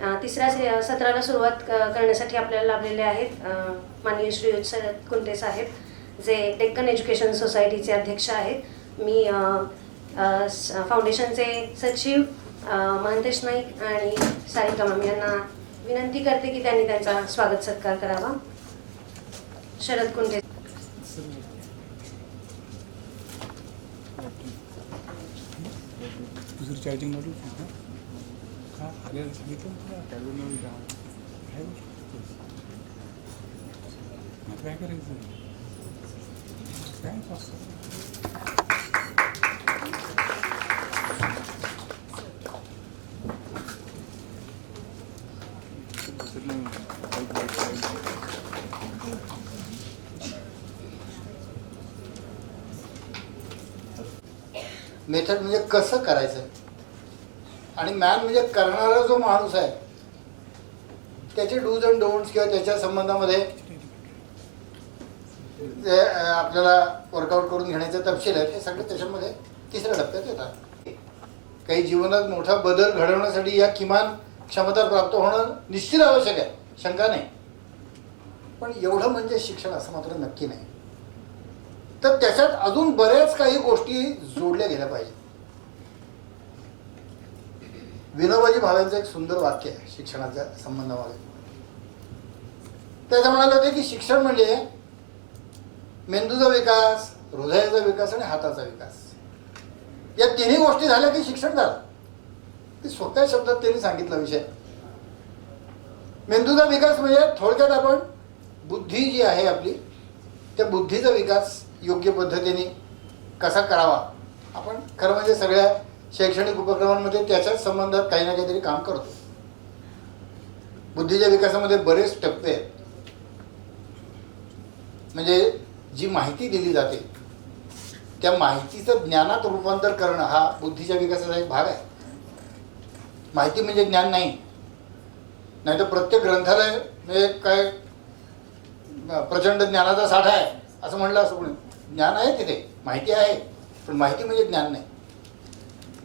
तिसऱ्या सत्राला सुरुवात करण्यासाठी आपल्याला लाभलेले आहेत माननीय श्री शरद कुंटे साहेब, जे डेक्कन एज्युकेशन सोसायटीचे अध्यक्ष आहेत. मी फाउंडेशनचे सचिव महंतेश नाईक आणि सारिका मॅम यांना विनंती करते की त्यांनी त्यांचा स्वागत सत्कार करावा. शरद कुंटे. चार्जिंग मॉड्यूल का आलेलं सांगितलं तुला त्यावेळी काय करायचं काय मेथड म्हणजे कसं करायचं आणि मॅन म्हणजे करणारा जो माणूस आहे त्याचे डूज अँड डोंट्स किंवा त्याच्या संबंधामध्ये जे आपल्याला वर्कआउट करून घेण्याचे तपशील आहे ते सगळे त्याच्यामध्ये तिसऱ्या टप्प्यात येतात. काही जीवनात मोठा बदल घडवण्यासाठी या किमान क्षमता प्राप्त होणं निश्चित आवश्यक आहे, शंका नाही. पण एवढं म्हणजे शिक्षण असं मात्र नक्की नाही. तर त्याच्यात अजून बऱ्याच काही गोष्टी जोडल्या गेल्या पाहिजेत. विनोबाजी भावेंचं एक सुंदर वाक्य आहे शिक्षणाच्या संबंधामध्ये. त्याचं म्हणाले होते की शिक्षण म्हणजे मेंदूचा विकास, हृदयाचा विकास आणि हाताचा विकास. या तिन्ही गोष्टी झाल्या की शिक्षण झालं. ते सोप्या शब्दात त्यांनी सांगितला विषय. मेंदूचा विकास म्हणजे थोडक्यात आपण बुद्धी जी आहे आपली, त्या बुद्धीचा विकास योग्य पद्धतीने कसा करावा. आपण खरं म्हणजे सगळ्या शैक्षणिक उपक्रमांमध्ये त्याच्याच संबंधात काही ना काहीतरी काम करतो. बुद्धीच्या विकासामध्ये बरेच टप्पे आहेत. म्हणजे जी माहिती दिली जाते त्या माहितीचं ज्ञानात रूपांतर करणं हा बुद्धीच्या विकासाचा एक भाग आहे. माहिती म्हणजे ज्ञान नाही. नाहीतर प्रत्येक ग्रंथालय म्हणजे काय प्रचंड ज्ञानाचा साठा आहे असं म्हणलं असं कोणी. ज्ञान आहे तिथे, माहिती आहे, पण माहिती म्हणजे ज्ञान नाही.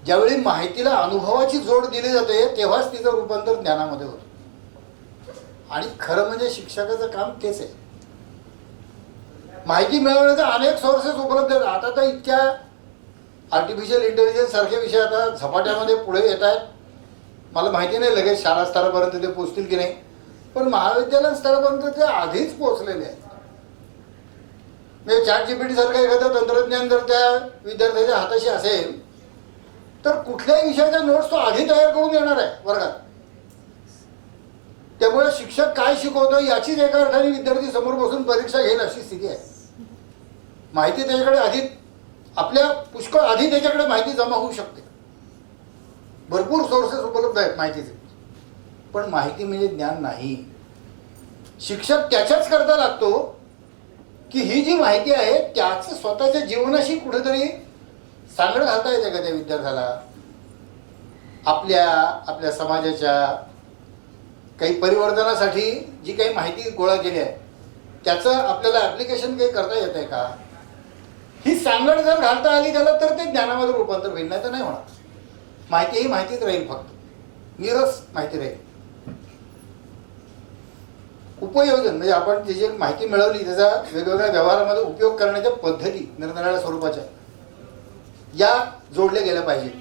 ज्यावेळी माहितीला अनुभवाची जोड दिली जाते तेव्हाच तिचं रूपांतर ज्ञानामध्ये होतं. आणि खरं म्हणजे शिक्षकाचं काम तेच आहे. माहिती मिळवण्याचे अनेक सोर्सेस उपलब्ध आहेत. आता तर इतक्या आर्टिफिशियल इंटेलिजन्स सारखे विषय आता झपाट्यामध्ये पुढे येत आहेत. मला माहिती नाही लगेच शाळा स्तरापर्यंत ते पोचतील की नाही, पण महाविद्यालयीन स्तरापर्यंत ते आधीच पोचलेले आहेत. म्हणजे ChatGPT सारखं एखादं तंत्रज्ञान जर त्या विद्यार्थ्याच्या हाताशी असेल तर कुठल्याही विषयाच्या नोट्स तो आधी तयार करून येणार आहे वर्गात. त्यामुळे शिक्षक काय शिकवतो याचीच एका अर्थाने विद्यार्थी समोर बसून परीक्षा घेईल अशी स्थिती आहे. माहिती त्याच्याकडे आधी, आपल्या पुष्कळ आधी त्याच्याकडे माहिती जमा होऊ शकते. भरपूर सोर्सेस उपलब्ध आहेत माहितीचे. पण माहिती म्हणजे ज्ञान नाही. शिक्षक त्याच्याच करता लागतो की ही जी माहिती आहे त्याच स्वतःच्या जीवनाशी कुठेतरी सांगड घालता येते का त्या विद्यार्थ्याला. आपल्या समाजाच्या काही परिवर्तनासाठी जी काही माहिती गोळा केली आहे त्याचं आपल्याला ॲप्लिकेशन काही करता येत आहे का. ही सांगड जर घालता आली त्याला तर ते ज्ञानामध्ये रूपांतर होईल, नाही तर नाही होणार. माहिती ही माहितीच राहील, फक्त निरस माहिती राहील. उपयोजन म्हणजे आपण जी माहिती मिळवली त्याचा वेगवेगळ्या व्यवहारामध्ये उपयोग करण्याच्या पद्धती निरनिराळ्या स्वरूपाच्या या जोडल्या गेल्या पाहिजेत.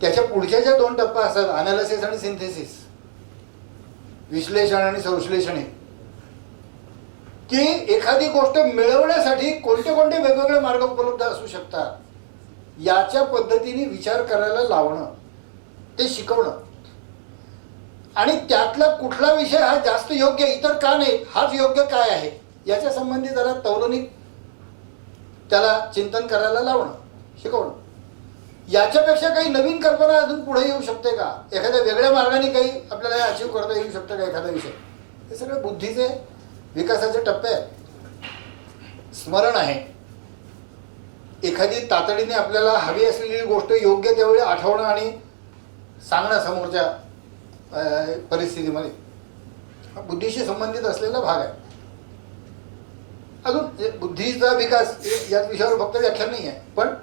त्याच्या पुढच्या ज्या दोन टप्पा असतात, अनालिसिस आणि सिंथेसिस, विश्लेषण आणि संश्लेषण, की एखादी गोष्ट मिळवण्यासाठी कोणते कोणते वेगवेगळे मार्ग उपलब्ध असू शकतात याच्या पद्धतीने विचार करायला लावणं, ते शिकवणं. आणि त्यातला कुठला विषय हा जास्त योग्य, इतर का नाही, हाच योग्य काय आहे याच्या संबंधी जरा तौलनिक त्याला चिंतन करायला लावणं, शिकवणं. याच्यापेक्षा काही नवीन कल्पना अजून पुढे येऊ शकते का, एखाद्या वेगळ्या मार्गाने काही आपल्याला अचीव करता येऊ शकतं का एखादा विषय. हे सगळे बुद्धीचे विकासाचे टप्पे आहेत. स्मरण आहे, एखादी तातडीने आपल्याला हवी असलेली गोष्ट योग्य त्यावेळी आठवणं आणि सांगणं समोरच्या परिस्थितीमध्ये, हा बुद्धीशी संबंधित असलेला भाग आहे. अजून बुद्धीचा विकास याच विषयावर फक्त व्याख्यान नाही आहे, पण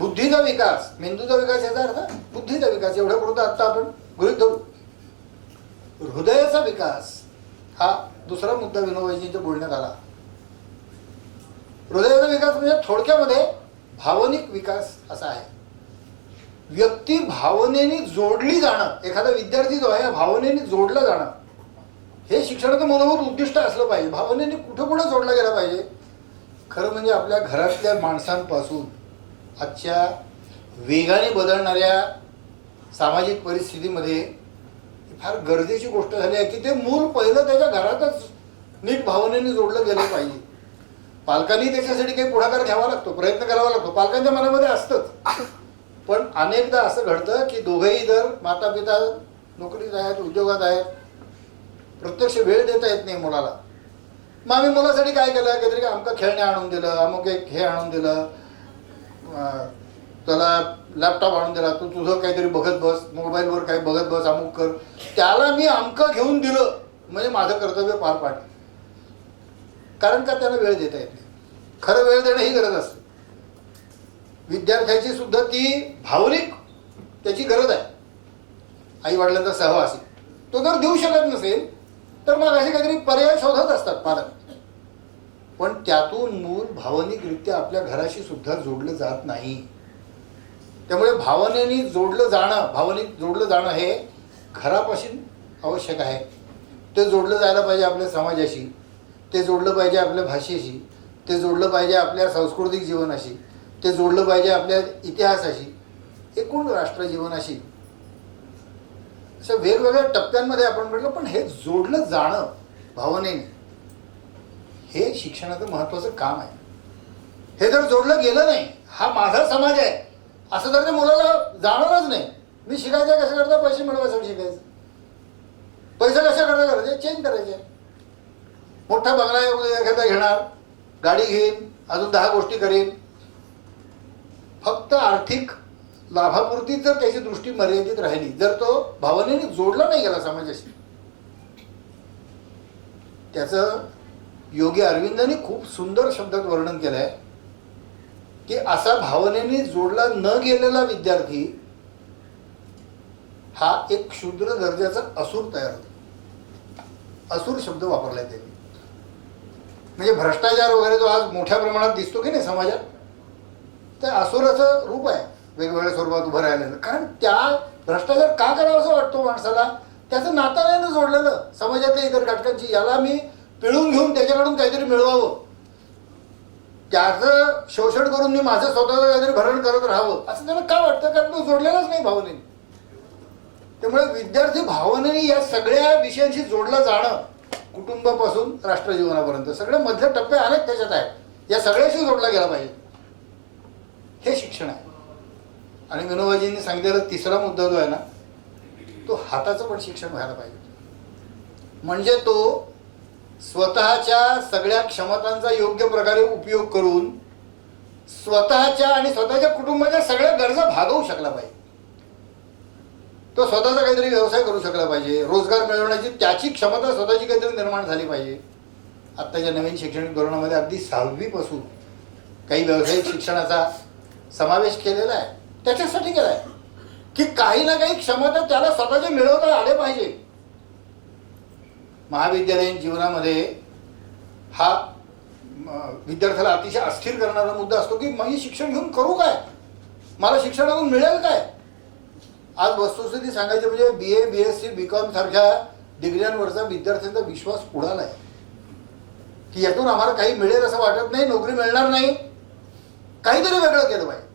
बुद्धीचा विकास, मेंदूचा विकास याचा अर्थ बुद्धीचा विकास, एवढ्या पुरतं आता आपण गृहीत धरू. हृदयाचा विकास हा दुसरा मुद्दा विनोबाजींच्या बोलण्यात आला. हृदयाचा विकास म्हणजे थोडक्यामध्ये भावनिक विकास असा आहे. व्यक्ती भावनेने जोडली जाणं, एखादा विद्यार्थी जो आहे भावनेने जोडला जाणं, हे शिक्षणाचं मूलभूत उद्दिष्ट असलं पाहिजे. भावनेने कुठं कुठं जोडला गेला पाहिजे. खरं म्हणजे आपल्या घरातल्या माणसांपासून आजच्या वेगाने बदलणाऱ्या सामाजिक परिस्थितीमध्ये फार गरजेची गोष्ट झाली आहे की ते मूल पहिलं त्याच्या घरातच नीट भावनेने जोडलं गेलं पाहिजे. पालकांनी त्याच्यासाठी काही पुढाकार घ्यावा लागतो, प्रयत्न करावा लागतो, पालकांच्या मनामध्ये असतंच. पण अनेकदा असं घडतं की दोघेही जर माता पिता नोकरीत आहेत, उद्योगात आहेत, प्रत्यक्ष वेळ देता येत नाही मुलाला. मग आम्ही मुलासाठी काय केलं, काहीतरी अमुक खेळणे आणून दिलं, अमुक एक हे आणून दिलं, त्याला लॅपटॉप आणून दिला, तू तुझं काहीतरी बघत बस, मोबाईलवर काही बघत बस, अमुक कर. त्याला मी अमकं घेऊन दिलं म्हणजे माझं कर्तव्य पार पाडलं. कारण का त्याला वेळ देता येत नाही. खरं वेळ देणं ही गरज असते. विद्यार्थ्याची सुद्धा ती भावनिक त्याची गरज आहे, आई वडिलांचा सहवासी. तो जर देऊ शकत नसेल तर मग असे काहीतरी पर्याय शोधत असतात पालक. पण त्यातून मूल भावनिकरित्या आपल्या घराशी सुद्धा जोडलं जात नाही. त्यामुळे भावनेने जोडलं जाणं, भावनिक जोडलं जाणं हे घरापासून आवश्यक आहे. ते जोडलं जायला पाहिजे आपल्या समाजाशी, ते जोडलं पाहिजे आपल्या भाषेशी, ते जोडलं पाहिजे आपल्या सांस्कृतिक जीवनाशी, ते जोडलं पाहिजे आपल्या इतिहासाशी, एकूण राष्ट्र जीवनाशी. अशा वेगवेगळ्या टप्प्यांमध्ये आपण म्हटलं, पण हे जोडलं जाणं भावनेने हे शिक्षणाचं महत्त्वाचं काम आहे. हे जर जोडलं गेलं नाही, हा माझा समाज आहे असं जर त्या मुलाला जाणवलंच नाही. मी शिकायचं कसं करता, पैसे मिळवायसाठी शिकायचं, पैसे कशा करता करायचे, चेंज करायचे. मोठा बंगला एखादा घेणार, गाडी घेईन, अजून 10 गोष्टी करेन, फक्त आर्थिक लाभापुरती जर त्याची दृष्टी मर्यादित राहिली, जर तो भावनेने जोडला नाही गेला समाजाशी. त्याचं योगी अरविंदांनी खूप सुंदर शब्दात वर्णन केलं आहे की असा भावनेने जोडला न गेलेला विद्यार्थी हा एक क्षुद्र दर्जाचा असूर तयार होतो. असूर शब्द वापरलाय त्यांनी. म्हणजे भ्रष्टाचार वगैरे जो आज मोठ्या प्रमाणात दिसतो की नाही समाजात, तर असुराचं रूप आहे वेगवेगळ्या स्वरूपात उभं राहिलेलं. कारण त्या भ्रष्टाचार का करावं असं वाटतो माणसाला, त्याचं नातं नाही ना जोडलेलं समाजातल्या इतर घटकांची. याला मी पिळून घेऊन त्याच्याकडून काहीतरी मिळवावं, त्याचं शोषण करून मी माझं स्वतःचं काहीतरी भरण करत राहावं असं त्याला का वाटतं, कारण तो जोडलेलाच नाही भावनेने. त्यामुळे विद्यार्थी भावनेने या सगळ्या विषयांशी जोडला जाणं, कुटुंबापासून राष्ट्रजीवनापर्यंत सगळे मधले टप्पे अनेक त्याच्यात आहेत, या सगळ्याशी जोडला गेला पाहिजे. हे शिक्षण आहे. आणि विनोबाजींनी सांगितलेला तिसरा मुद्दा जो आहे ना, तो हाताचं पण शिक्षण व्हायला पाहिजे. म्हणजे तो स्वतःच्या सगळ्या क्षमतांचा योग्य प्रकारे उपयोग करून स्वतःच्या आणि स्वतःच्या कुटुंबाच्या सगळ्या गरजा भागवू शकला पाहिजे. तो स्वतःचा काहीतरी व्यवसाय करू शकला पाहिजे, रोजगार मिळवण्याची त्याची क्षमता स्वतःची काहीतरी निर्माण झाली पाहिजे. आत्ताच्या नवीन शैक्षणिक धोरणामध्ये अगदी 6वी पासून काही व्यावसायिक शिक्षणाचा समावेश केलेला आहे. त्याच्यासाठी केला आहे की काही ना काही क्षमता त्याला स्वतःचे मिळवता आले पाहिजे. महाविद्यालयीन जीवनामध्ये हा विद्यार्थ्याला अतिशय अस्थिर करणारा मुद्दा असतो की मी शिक्षण घेऊन करू काय, मला शिक्षणातून मिळेल काय. आज वस्तुस्थिती सांगायची म्हणजे BA, BSc, BCom सारख्या डिग्र्यांवरचा विद्यार्थ्यांचा विश्वास उडाला आहे की यातून आम्हाला काही मिळेल असं वाटत नाही, नोकरी मिळणार नाही, काहीतरी वेगळं केलं पाहिजे.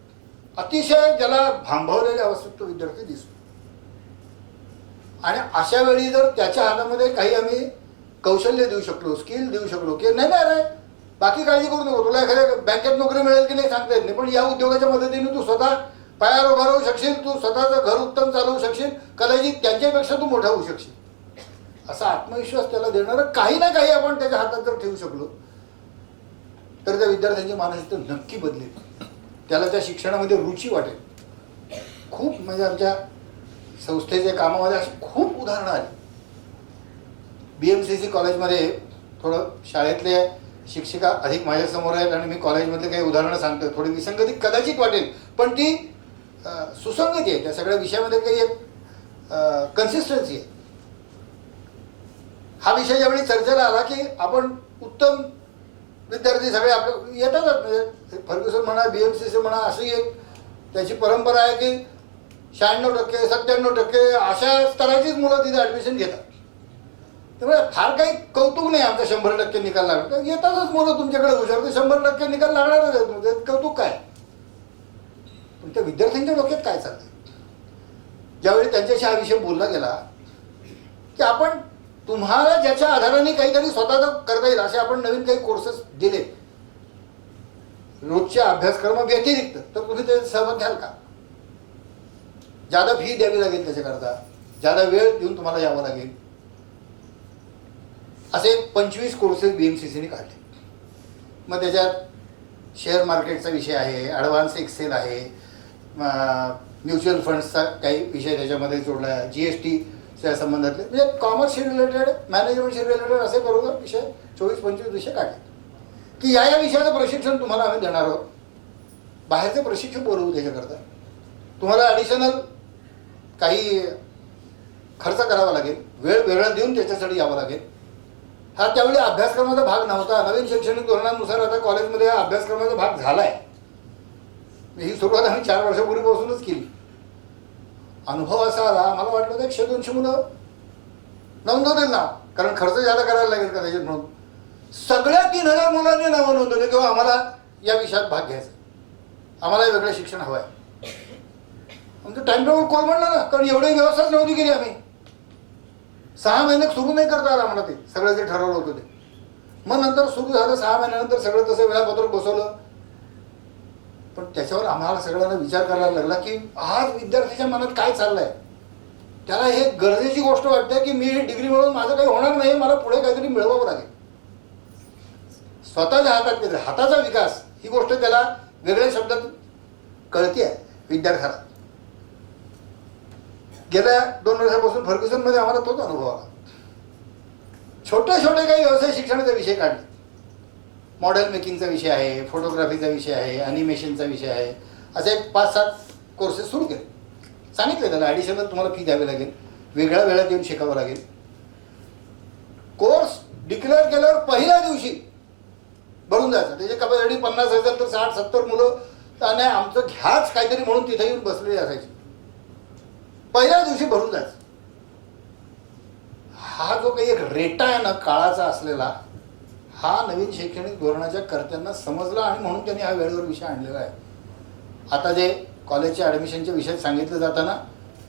अतिशय ज्याला भांबवलेल्या अवस्थेत तो विद्यार्थी दिसतो. आणि अशा वेळी जर त्याच्या हातामध्ये काही आम्ही कौशल्य देऊ शकलो, स्किल देऊ शकलो की नाही नाही बाकी काळजी करू नको, तुला एखाद्या बँकेत नोकरी मिळेल की नाही सांगता येत नाही, पण या उद्योगाच्या मदतीने तू स्वतः पायावर उभा राहू शकशील, तू स्वतःचं घर उत्तम चालवू शकशील, कदाचित त्यांच्यापेक्षा तू मोठा होऊ शकशील, असा आत्मविश्वास त्याला देणारं काही ना काही आपण त्याच्या हातात जर ठेवू शकलो तर त्या विद्यार्थ्यांची मानसिकता नक्की बदलेल. त्याला त्या शिक्षणामध्ये रुची वाटेल. खूप म्हणजे आमच्या संस्थेच्या कामामध्ये अशी खूप उदाहरणं आली. BMCC कॉलेजमध्ये थोडं शाळेतले शिक्षिका अधिक माझ्यासमोर आहेत आणि मी कॉलेजमधले काही उदाहरणं सांगतो. थोडी विसंगती कदाचित वाटेल, पण ती सुसंगती आहे. त्या सगळ्या विषयामध्ये काही एक कन्सिस्टन्सी आहे. हा विषय ज्यावेळी चर्चेला आला की आपण उत्तम विद्यार्थी सगळे आपले येतातच, म्हणजे फर्ग्युसन म्हणा, BMCC म्हणा, अशी एक त्याची परंपरा आहे की 96%, 97% अशा स्तराचीच मुलं तिथे ॲडमिशन घेतात. त्यामुळे फार काही कौतुक नाही आमचं 100% निकाल लागला. तर येतातच मुलं तुमच्याकडे हुशार, तर 100% निकाल लागणारच आहे. म्हणजे कौतुक काय? पण त्या विद्यार्थ्यांच्या डोक्यात काय चालतं? ज्यावेळी त्यांच्याशी हा विषय बोलला गेला की आपण तुम्हाला ज्याच्या आधाराने काहीतरी स्वतःच करता येईल असे आपण नवीन काही कोर्सेस दिले रोजच्या अभ्यासक्रमा व्यतिरिक्त, तर तुम्ही ते सहभाग घ्याल का? ज्यादा फी द्यावी लागेल त्याच्याकरता, ज्यादा वेळ देऊन तुम्हाला यावं लागेल. असे 25 कोर्सेस BMCCने काढले. मग त्याच्यात शेअर मार्केटचा विषय आहे, ॲडव्हान्स एक्सेल आहे, म्युच्युअल फंड्सचा काही विषय त्याच्यामध्ये जोडला आहे, GSTच्या संबंधातले, म्हणजे कॉमर्सशी रिलेटेड, मॅनेजमेंटशी रिलेटेड असे बरोबर विषय 24-25 विषय काढले की या विषयाचं प्रशिक्षण तुम्हाला आम्ही देणार आहोत. बाहेरचे प्रशिक्षक बोलवू त्याच्याकरता. तुम्हाला ॲडिशनल काही खर्च करावा लागेल, वेळ वेगळा देऊन त्याच्यासाठी यावं लागेल. हा त्यावेळी अभ्यासक्रमाचा भाग नव्हता. नवीन शैक्षणिक धोरणानुसार आता कॉलेजमध्ये हा अभ्यासक्रमाचा भाग झाला आहे. ही सुरुवात आम्ही 4 वर्षापूर्वीपासूनच केली. अनुभव असा आला, मला वाटलं तर 100-200 मुलं नोंदवतील ना, कारण खर्च जादा करायला लागेल का त्याच्यात. म्हणून सगळ्या 3000 मुलांनी नावं नोंदवले किंवा आम्हाला या विषयात भाग घ्यायचा, आम्हाला वेगळं शिक्षण हवं आहे. आमचं टाइम टेबल कोलमडलं ना, कारण एवढी व्यवस्थाच नव्हती केली आम्ही. 6 महिने सुरू नाही करता आलं आम्हाला ते सगळं जे ठरवलं होतं ते. मग नंतर सुरू झालं, 6 महिन्यानंतर सगळं तसं वेळापत्रक बसवलं. पण त्याच्यावर आम्हाला सगळ्यांना विचार करायला लागला की आज विद्यार्थ्याच्या मनात काय चाललंय. त्याला हे गरजेची गोष्ट वाटते की मी डिग्री मिळवून माझं काही होणार नाही, मला पुढे काहीतरी मिळवावं लागेल. स्वतःच्या हातात काहीतरी, हाताचा विकास ही गोष्ट त्याला वेगळ्या शब्दात कळते आहे विद्यार्थ्याला. गेल्या 2 वर्षापासून फर्ग्युसनमध्ये आम्हाला तोच अनुभव आला. छोटे छोटे काही व्यवसाय शिक्षणाचे विषय काढले. मॉडेल मेकिंगचा विषय आहे, फोटोग्राफीचा विषय आहे, ॲनिमेशनचा विषय आहे, असे 5-7 कोर्सेस सुरू केले. सांगितले त्याला ॲडिशनल तुम्हाला फी द्यावी लागेल, वेगळ्या वेळात येऊन शिकावं लागेल. कोर्स डिक्लेअर केल्यावर पहिल्या दिवशी भरून जायचं. त्याची कपॅसिटी 50,000 तर 60-70 मुलं आणि आमचं घ्याच काहीतरी म्हणून तिथे येऊन बसलेली असायची. पहिल्या दिवशी भरून जायचं. हा जो काही एक रेटा आहे ना काळाचा असलेला, हा नवीन शैक्षणिक धोरणाच्या कर्त्यांना समजला आणि म्हणून त्यांनी हा वेळेवर विषय आणलेला आहे. आता जे कॉलेजच्या ॲडमिशनच्या विषयात सांगितलं जाताना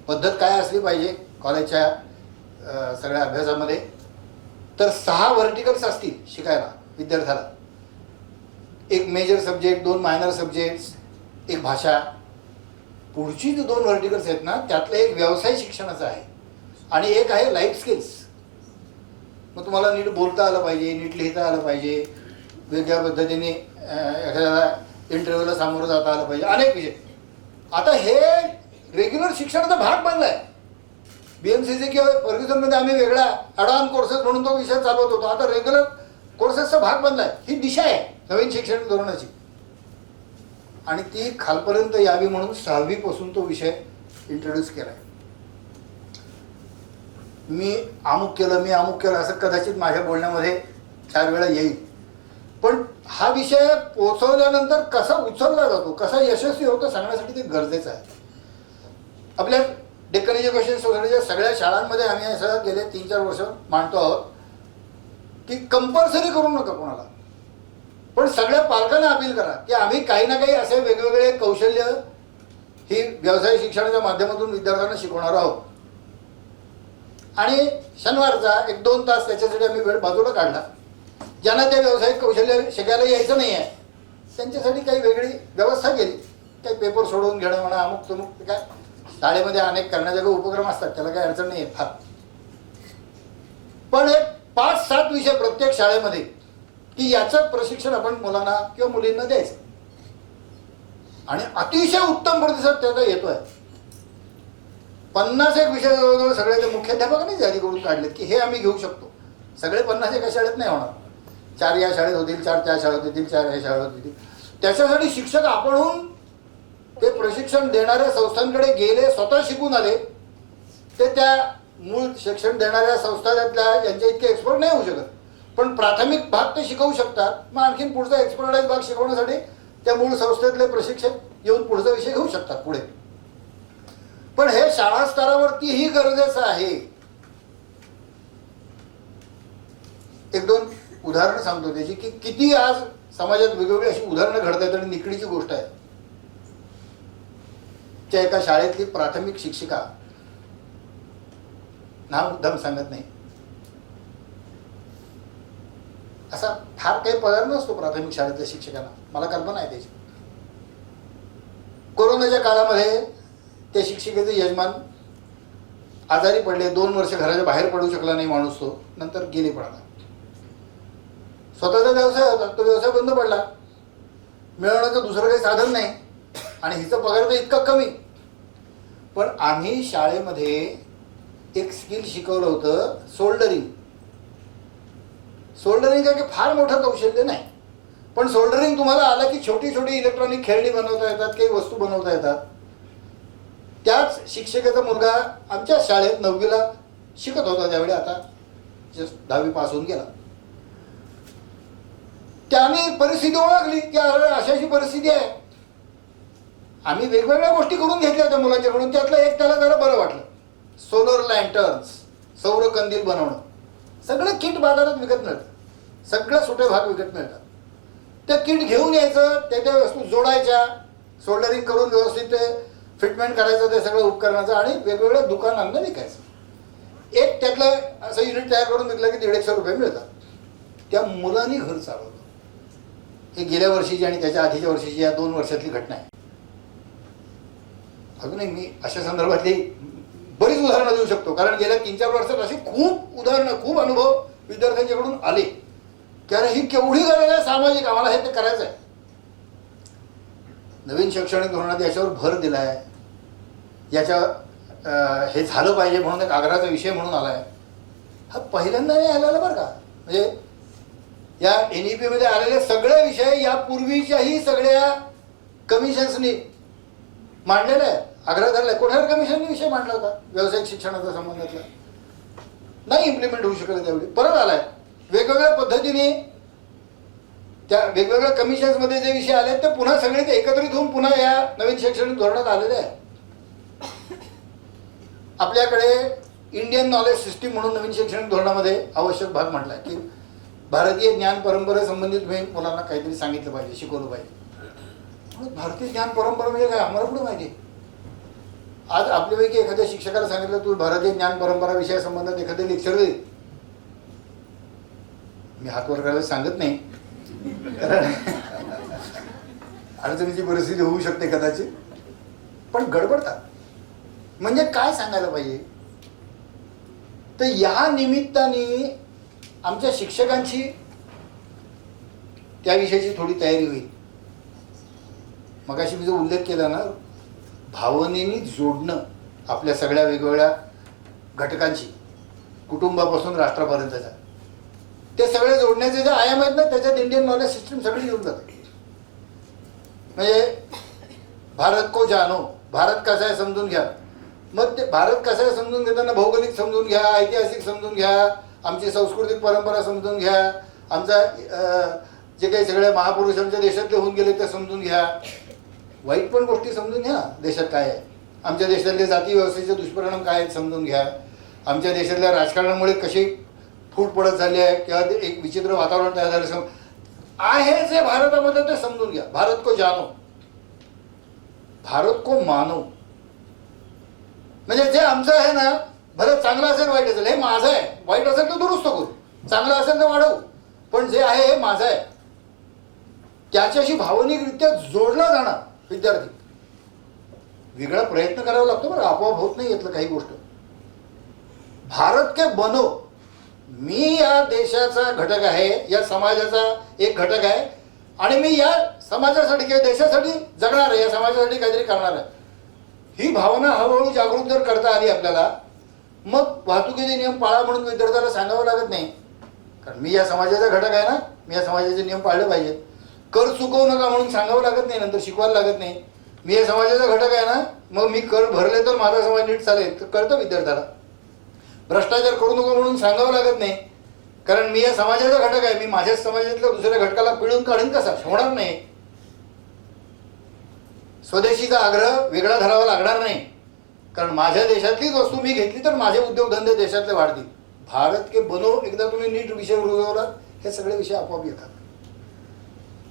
पद्धत काय असली पाहिजे कॉलेजच्या सगळ्या अभ्यासामध्ये, तर 6 व्हर्टिकल्स असतील शिकायला विद्यार्थ्याला. 1 मेजर सब्जेक्ट, 2 मायनर सब्जेक्ट्स, 1 भाषा. पुढची जे 2 व्हर्टिकल्स आहेत ना त्यातलं एक व्यवसाय शिक्षणाचं आहे आणि एक आहे लाईफ स्किल्स. मग तुम्हाला नीट बोलता आलं पाहिजे, नीट लिहिता आलं पाहिजे, वेगळ्या पद्धतीने एखाद्याला इंटरव्ह्यूला सामोरं जाता आलं पाहिजे, अनेक विषय. आता हे रेग्युलर शिक्षणाचा भाग बनला आहे. BMCC किंवा फर्ग्युसनमध्ये आम्ही वेगळा ॲडव्हान्स कोर्सेस म्हणून तो विषय चालवत होतो. आता रेग्युलर कोर्सेसचा भाग बनला आहे. ही दिशा आहे नवीन शैक्षणिक धोरणाची आणि ती खालपर्यंत यावी म्हणून 6वी पासून तो विषय इंट्रोड्यूस केला आहे. मी अमुक केलं असं कदाचित माझ्या बोलण्यामध्ये 4 वेळा येईल, पण हा विषय पोचवल्यानंतर कसा उचलला जातो, कसा यशस्वी होतो सांगण्यासाठी ते गरजेचं आहे. आपल्या डेक्कन एज्युकेशन सोसायटीच्या सगळ्या शाळांमध्ये आम्ही असं गेले 3-4 वर्ष मांडतो आहोत की कंपल्सरी करू नका कोणाला, पण सगळ्या पालकांना अपील करा की आम्ही काही ना काही असे वेगवेगळे कौशल्य ही व्यवसाय शिक्षणाच्या माध्यमातून विद्यार्थ्यांना शिकवणार आहोत. आणि शनिवारचा 1-2 तास त्याच्यासाठी आम्ही वेळ बाजूला काढला. ज्यांना ते व्यावसायिक कौशल्य शिकायला यायचं नाही आहे त्यांच्यासाठी काही वेगळी व्यवस्था केली. काही पेपर सोडवून घेणं म्हणा, अमुक तमुक, काय शाळेमध्ये अनेक करण्याजोगे उपक्रम असतात, त्याला काही अडचण नाही आहे फार. पण एक 5-7 विषय प्रत्येक शाळेमध्ये की याचं प्रशिक्षण आपण मुलांना किंवा मुलींना द्यायचं आणि अतिशय उत्तम प्रतिसाद त्याचा येतोय. 51 विषय जवळजवळ सगळे ते मुख्याध्यापकांनी जारी करून काढलेत की हे आम्ही घेऊ शकतो. सगळे 50 एका शाळेत नाही होणार. 4 या शाळेत होतील, 4 त्या शाळेत होतील, 4 या शाळेत होतील. त्याच्यासाठी शिक्षक आपणहून ते प्रशिक्षण देणाऱ्या संस्थांकडे गेले, स्वतः शिकून आले. ते त्या मूळ शिक्षण देणाऱ्या संस्थांतल्या यांच्या इतके एक्सपर्ट नाही होऊ शकत, पण प्राथमिक भाग ते शिकवू शकतात. मग आणखीन पुढचा एक्सपर्टाईज भाग शिकवण्यासाठी त्या मूळ संस्थेतले प्रशिक्षक येऊन पुढचा विषय घेऊ शकतात पुढे. पण हे शाळा स्तरावरतीही गरजेचं आहे. 1-2 उदाहरणं सांगतो त्याची, की किती आज समाजात वेगवेगळी अशी उदाहरणं घडतात आणि निकडीची गोष्ट आहे. त्या एका शाळेतली प्राथमिक शिक्षिका, नाव मुद्दाम सांगत नाही, असा फार काही पगार नसतो प्राथमिक शाळेतल्या शिक्षकांना, मला कल्पना आहे त्याची. कोरोनाच्या काळामध्ये त्या शिक्षिकेचे यजमान आजारी पडले. 2 वर्ष घराच्या बाहेर पडू शकला नाही माणूस तो. नंतर गेले पडाला. स्वतःचा व्यवसाय होता, तो व्यवसाय बंद पडला. मिळवण्याचं दुसरं काही साधन नाही आणि हिचा पगार तर इतका कमी. पण आम्ही शाळेमध्ये एक स्किल शिकवलं होतं, सोल्डरिंग. सोल्डरिंग काही फार मोठं कौशल्य नाही, पण सोल्डरिंग तुम्हाला आलं की छोटी छोटी इलेक्ट्रॉनिक खेळणी बनवता येतात, काही वस्तू बनवता येतात. त्याच शिक्षकाचा मुलगा आमच्या शाळेत 9वीला शिकत होता त्यावेळी, आता जस्ट 10वी पास होऊन गेला. त्याने परिस्थिती ओळखली की अशाशी परिस्थिती आहे. आम्ही वेगवेगळ्या गोष्टी करून घेतल्या होत्या मुलांच्याकडून. त्यातलं एक त्याला जरा बरं वाटलं, सोलर लँटर्न्स, सौर कंदील बनवणं. सगळं किट बाजारात विकत मिळतं, सगळं सुटे भाग विकत मिळतात. ते किट घेऊन यायचं, त्या वस्तू जोडायच्या, सोल्डरिंग करून व्यवस्थित ते फिटमेंट करायचं ते सगळं उपकरणाचं आणि वेगवेगळ्या दुकानांना विकायचं. एक त्यातलं असं युनिट तयार करून विकलं की 150 रुपये मिळतात. त्या मुलांनी घर चालवलं. हे गेल्या वर्षीची आणि त्याच्या आधीच्या वर्षीची या 2 वर्षातली घटना आहे. अजूनही मी अशा संदर्भातली बरीच उदाहरणं देऊ शकतो, कारण गेल्या 3-4 वर्षात अशी खूप उदाहरणं, खूप अनुभव विद्यार्थ्यांच्याकडून आले की अरे ही केवढी गरज आहे सामाजिक, आम्हाला हे ते करायचं आहे. नवीन शैक्षणिक धोरणात याच्यावर भर दिला आहे. याच्या हे झालं पाहिजे म्हणून एक आग्रहाचा विषय म्हणून आला आहे. हा पहिल्यांदा नाही आलेला बरं का. म्हणजे या NEP मध्ये आलेले सगळे विषय या पूर्वीच्याही सगळ्या कमिशन्सनी मांडलेला आहे, आग्रह धरलाय. कोठारी कमिशनने विषय मांडला होता व्यावसायिक शिक्षणाचा संबंधातला, नाही इम्प्लिमेंट होऊ शकलं त्यावेळी. परत आलाय वेगवेगळ्या पद्धतीने. त्या वेगवेगळ्या कमिशन्समध्ये जे विषय आले ते पुन्हा सगळे ते एकत्रित होऊन पुन्हा या नवीन शैक्षणिक धोरणात आलेले आहे. आपल्याकडे इंडियन नॉलेज सिस्टीम म्हणून नवीन शैक्षणिक धोरणामध्ये आवश्यक भाग म्हटलाय की भारतीय ज्ञान परंपरेसंबंधित तुम्ही मुलांना काहीतरी सांगितलं पाहिजे, शिकवलं पाहिजे. भारतीय ज्ञान परंपरा म्हणजे काय आम्हाला कुठं माहिती. आज आपल्यापैकी एखाद्या शिक्षकाला सांगितलं तू भारतीय ज्ञान परंपरा विषयासंबंधात एखादे लेक्चर दे, मी हात वर करायला सांगत नाही कारण अडचणीची परिस्थिती होऊ शकते कदाचित, पण गडबडतात. म्हणजे काय सांगायला पाहिजे तर या निमित्ताने आमच्या शिक्षकांची त्याविषयीची थोडी तयारी होईल. मगाशी मी जो उल्लेख केला ना, भावनेनी जोडणं आपल्या सगळ्या वेगवेगळ्या घटकांची, कुटुंबापासून राष्ट्रापर्यंतच्या, ते सगळे जोडण्याचे जे आयाम आहेत ना त्याच्यात इंडियन नॉलेज सिस्टीम सगळी येऊन जाते. म्हणजे भारत को जानो, भारत कसा आहे समजून घ्या. मग ते भारत कसा आहे समजून घेताना भौगोलिक समजून घ्या, ऐतिहासिक समजून घ्या, आमची सांस्कृतिक परंपरा समजून घ्या, आमचा जे काही सगळ्या महापुरुषांच्या देशातले होऊन गेले ते समजून घ्या, वाईट पण गोष्टी समजून घ्या, देशात काय आहे, आमच्या देशातले जाती व्यवस्थेचे दुष्परिणाम काय आहेत समजून घ्या, आमच्या देशातल्या राजकारणामुळे कशी फूट पडत झाली आहे किंवा एक विचित्र वातावरण तयार झालं आहे जे भारतामध्ये ते समजून घ्या. भारत को जानो, भारत को मानो. म्हणजे जे आमचं आहे ना, भले चांगलं असेल वाईट असेल, हे माझं आहे, वाईट असेल तर दुरुस्त करू, चांगलं असेल तर वाढवू, पण जे आहे हे माझं आहे. त्याच्याशी भावनिकरित्या जोडला जाणार विद्यार्थी. वेगळा प्रयत्न करावा लागतो बरं, आपोआप होत नाही यातलं काही गोष्ट. भारत के बनो, मी या देशाचा घटक आहे, या समाजाचा एक घटक आहे आणि मी या समाजासाठी किंवा देशासाठी जगणार आहे, या समाजासाठी काहीतरी करणार आहे. ही भावना हळूहळू जागृत जर करता आली आपल्याला, मग वाहतुकीचे नियम पाळा म्हणून विद्यार्थ्याला सांगावं लागत नाही. कारण मी या समाजाचा घटक आहे ना, मी या समाजाचे नियम पाळले पाहिजेत. कर चुकवू नका म्हणून सांगावं लागत नाही, नंतर शिकवायला लागत नाही. मी या समाजाचा घटक आहे ना, मग मी कर भरले तर माझा समाज नीट चालेल, तर कळतं विद्यार्थ्याला. भ्रष्टाचार करू नको म्हणून सांगावं लागत नाही, कारण मी या समाजाचा घटक आहे. मी माझ्याच समाजातल्या दुसऱ्या घटकाला पिळून काढून कसा होणार नाही. स्वदेशीचा आग्रह वेगळा धरावा लागणार नाही, कारण माझ्या देशातलीच वस्तू मी घेतली तर माझे उद्योगधंदे देशातले वाढतील. भारत के बनो एकदा तुम्ही नीट विषय रुजवलात, हे सगळे विषय आपोआप येतात.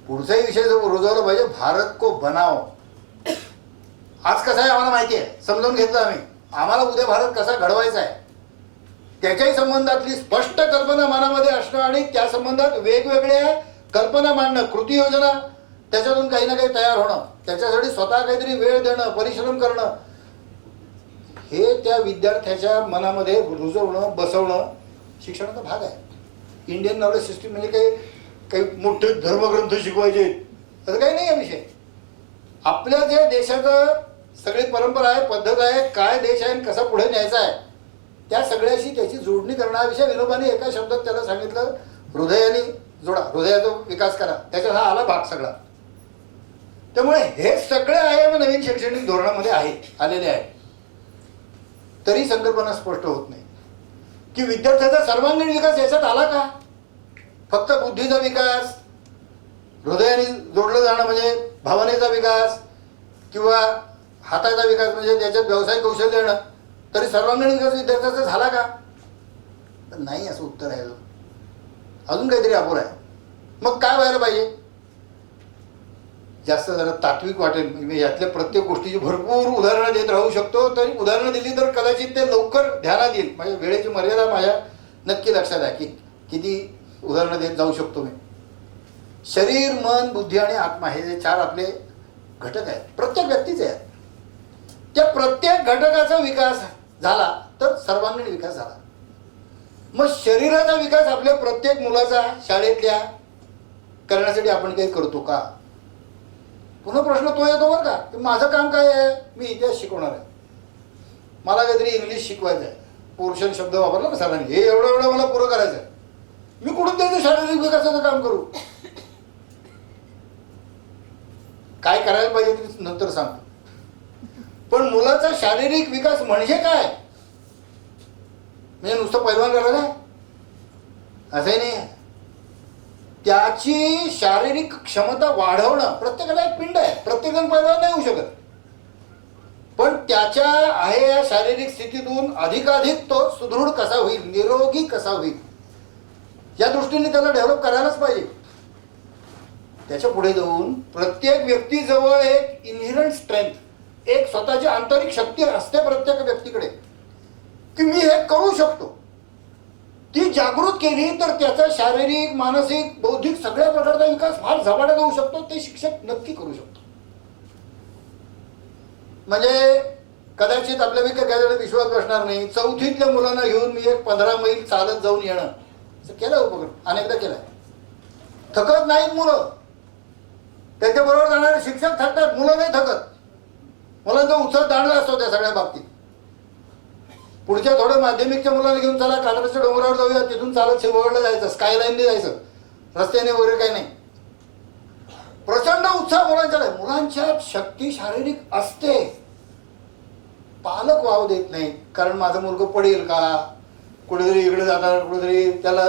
पुढचाही विषय जो रुजवला पाहिजे, भारत को बनाव. आज कसा आहे आम्हाला माहिती आहे, समजून घेतलं आम्ही. आम्हाला उद्या भारत कसा घडवायचा आहे त्याच्याही संबंधातली स्पष्ट कल्पना मनामध्ये असणं आणि त्या संबंधात वेगवेगळ्या कल्पना मांडणं, कृती योजना, त्याच्यातून काही ना काही तयार होणं, त्याच्यासाठी स्वतः काहीतरी वेळ देणं, परिश्रम करणं, हे त्या विद्यार्थ्याच्या मनामध्ये रुजवणं, बसवणं शिक्षणाचा भाग आहे. इंडियन नॉलेज सिस्टीम म्हणजे काही मोठे धर्मग्रंथ शिकवायचे असं काही नाही. हा विषय आपल्या जे देशाचं सगळी परंपरा आहे, पद्धत आहे, काय देश आहे, कसा पुढे न्यायचा आहे, त्या सगळ्याशी त्याची जोडणी करणं. हा विषय विनोबाने एका शब्दात त्याला सांगितलं, हृदयाने जोडा, हृदयाचा विकास करा. त्याच्यात हा आला भाग सगळा. त्यामुळे हे सगळे आयाम नवीन शैक्षणिक धोरणामध्ये आलेले आहे. तरी संकल्पना स्पष्ट होत नाही की विद्यार्थ्याचा सर्वांगीण विकास याच्यात आला का. फक्त बुद्धीचा विकास, हृदयाने जोडलं जाणं म्हणजे भावनेचा विकास, किंवा हाताचा विकास म्हणजे त्याच्यात व्यवसाय कौशल्य येणं, तरी सर्वांगीण विकास विद्यार्थ्याचा झाला का. तर नाही असं उत्तर आहे. अजून काहीतरी अपुरं आहे. मग काय व्हायला पाहिजे. जास्त जरा तात्विक वाटेल, मी यातल्या प्रत्येक गोष्टीची भरपूर उदाहरणं देत राहू शकतो. तरी उदाहरणं दिली तर कदाचित ते लवकर ध्यानात येईल. माझ्या वेळेची मर्यादा माझ्या नक्की लक्षात आहे की किती उदाहरणं देत जाऊ शकतो मी. शरीर, मन, बुद्धी आणि आत्मा हे जे 4 आपले घटक आहेत, प्रत्येक व्यक्तीचे आहेत. त्या प्रत्येक घटकाचा विकास झाला तर सर्वांगीण विकास झाला. मग शरीराचा विकास आपल्या प्रत्येक मुलाचा शाळेतल्या करण्यासाठी आपण काही करतो का. पुन्हा प्रश्न तो येतो बरं का, की माझं काम काय आहे, मी इतिहास शिकवणार आहे, मला काहीतरी इंग्लिश शिकवायचं आहे, पोर्शन शब्द वापरला ना सरांनी, हे एवढं मला पुरं करायचं आहे, मी कुठून त्याचं शारीरिक विकासाचं काम करू. काय करायला पाहिजे ते नंतर सांगतो. पण मुलाचा शारीरिक विकास म्हणजे काय, म्हणजे नुसतं पैलवान करायला असंही नाही. त्याची शारीरिक क्षमता वाढवणं, प्रत्येकाला एक पिंड आहे, प्रत्येकजण पैलवान नाही होऊ शकत, पण त्याच्या आहे या शारीरिक स्थितीतून अधिकाधिक तो सुदृढ कसा होईल, निरोगी कसा होईल, या दृष्टीने त्याला डेव्हलप करायलाच पाहिजे. त्याच्या पुढे जाऊन प्रत्येक व्यक्तीजवळ एक इनहेरंट स्ट्रेंथ, एक स्वतःची आंतरिक शक्ती असते प्रत्येक व्यक्तीकडे, की मी हे करू शकतो. ती जागृत केली तर त्याचा शारीरिक, मानसिक, बौद्धिक सगळ्या प्रकारचा विकास फार झपाट्यात होऊ शकतो. ते शिक्षक नक्की करू शकतो. म्हणजे कदाचित आपल्या काही विश्वास बसणार नाही, 4थीतल्या मुलांना घेऊन मी एक 15 मैल चालत जाऊन येणं, असं केलं उपक्रम, अनेकदा केलाय. थकत नाहीत मुलं, त्याच्याबरोबर जाणारे शिक्षक थकतात, मुलं नाही थकत. मुलांचा उत्साह दांडला असतो त्या सगळ्या बाबतीत. पुढच्या थोडं माध्यमिकच्या मुलांना घेऊन चला कालरच्या डोंगरावर जाऊया, तिथून चालत शिवगडला जायचं, स्कायलाईनने जायचं, रस्त्याने वगैरे काही नाही. प्रचंड उत्साह मुलांच्या. मुलांच्या शक्ती शारीरिक असते, पालक वाव देत नाही, कारण माझं मुलगा पडेल का, कुठेतरी इकडे जाताना कुठेतरी त्याला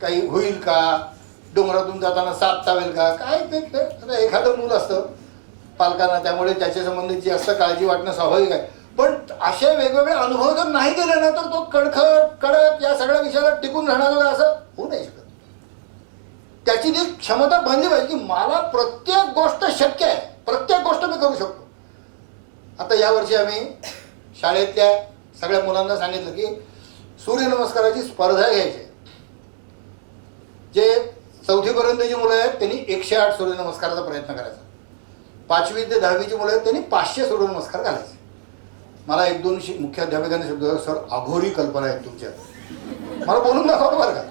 काही होईल का, डोंगरातून जाताना साप चावेल का, काय ते एखादं मूल असतं पालकांना, त्यामुळे त्याच्या संबंधीची जास्त काळजी वाटणं स्वाभाविक आहे. पण असे वेगवेगळे अनुभव जर नाही दिले ना, तर तो कडक या सगळ्या विषयाला टिकून राहणार असं होऊ नाही शकत. त्याची ती क्षमता बनली पाहिजे की मला प्रत्येक गोष्ट शक्य आहे, प्रत्येक गोष्ट मी करू शकतो. आता यावर्षी आम्ही शाळेतल्या सगळ्या मुलांना सांगितलं की सूर्यनमस्काराची स्पर्धा घ्यायची. जे 4थीपर्यंतची मुलं आहेत त्यांनी 108 सूर्यनमस्काराचा प्रयत्न करायचा. 5वी ते 10वीची मुलं आहेत त्यांनी 500 सूर्यनमस्कार घालायचे. मला 1-2 मुख्याध्यापकांनी शब्द, सर अघोरी कल्पना आहेत तुमच्या, मला बोलून दाखवतो बरं का,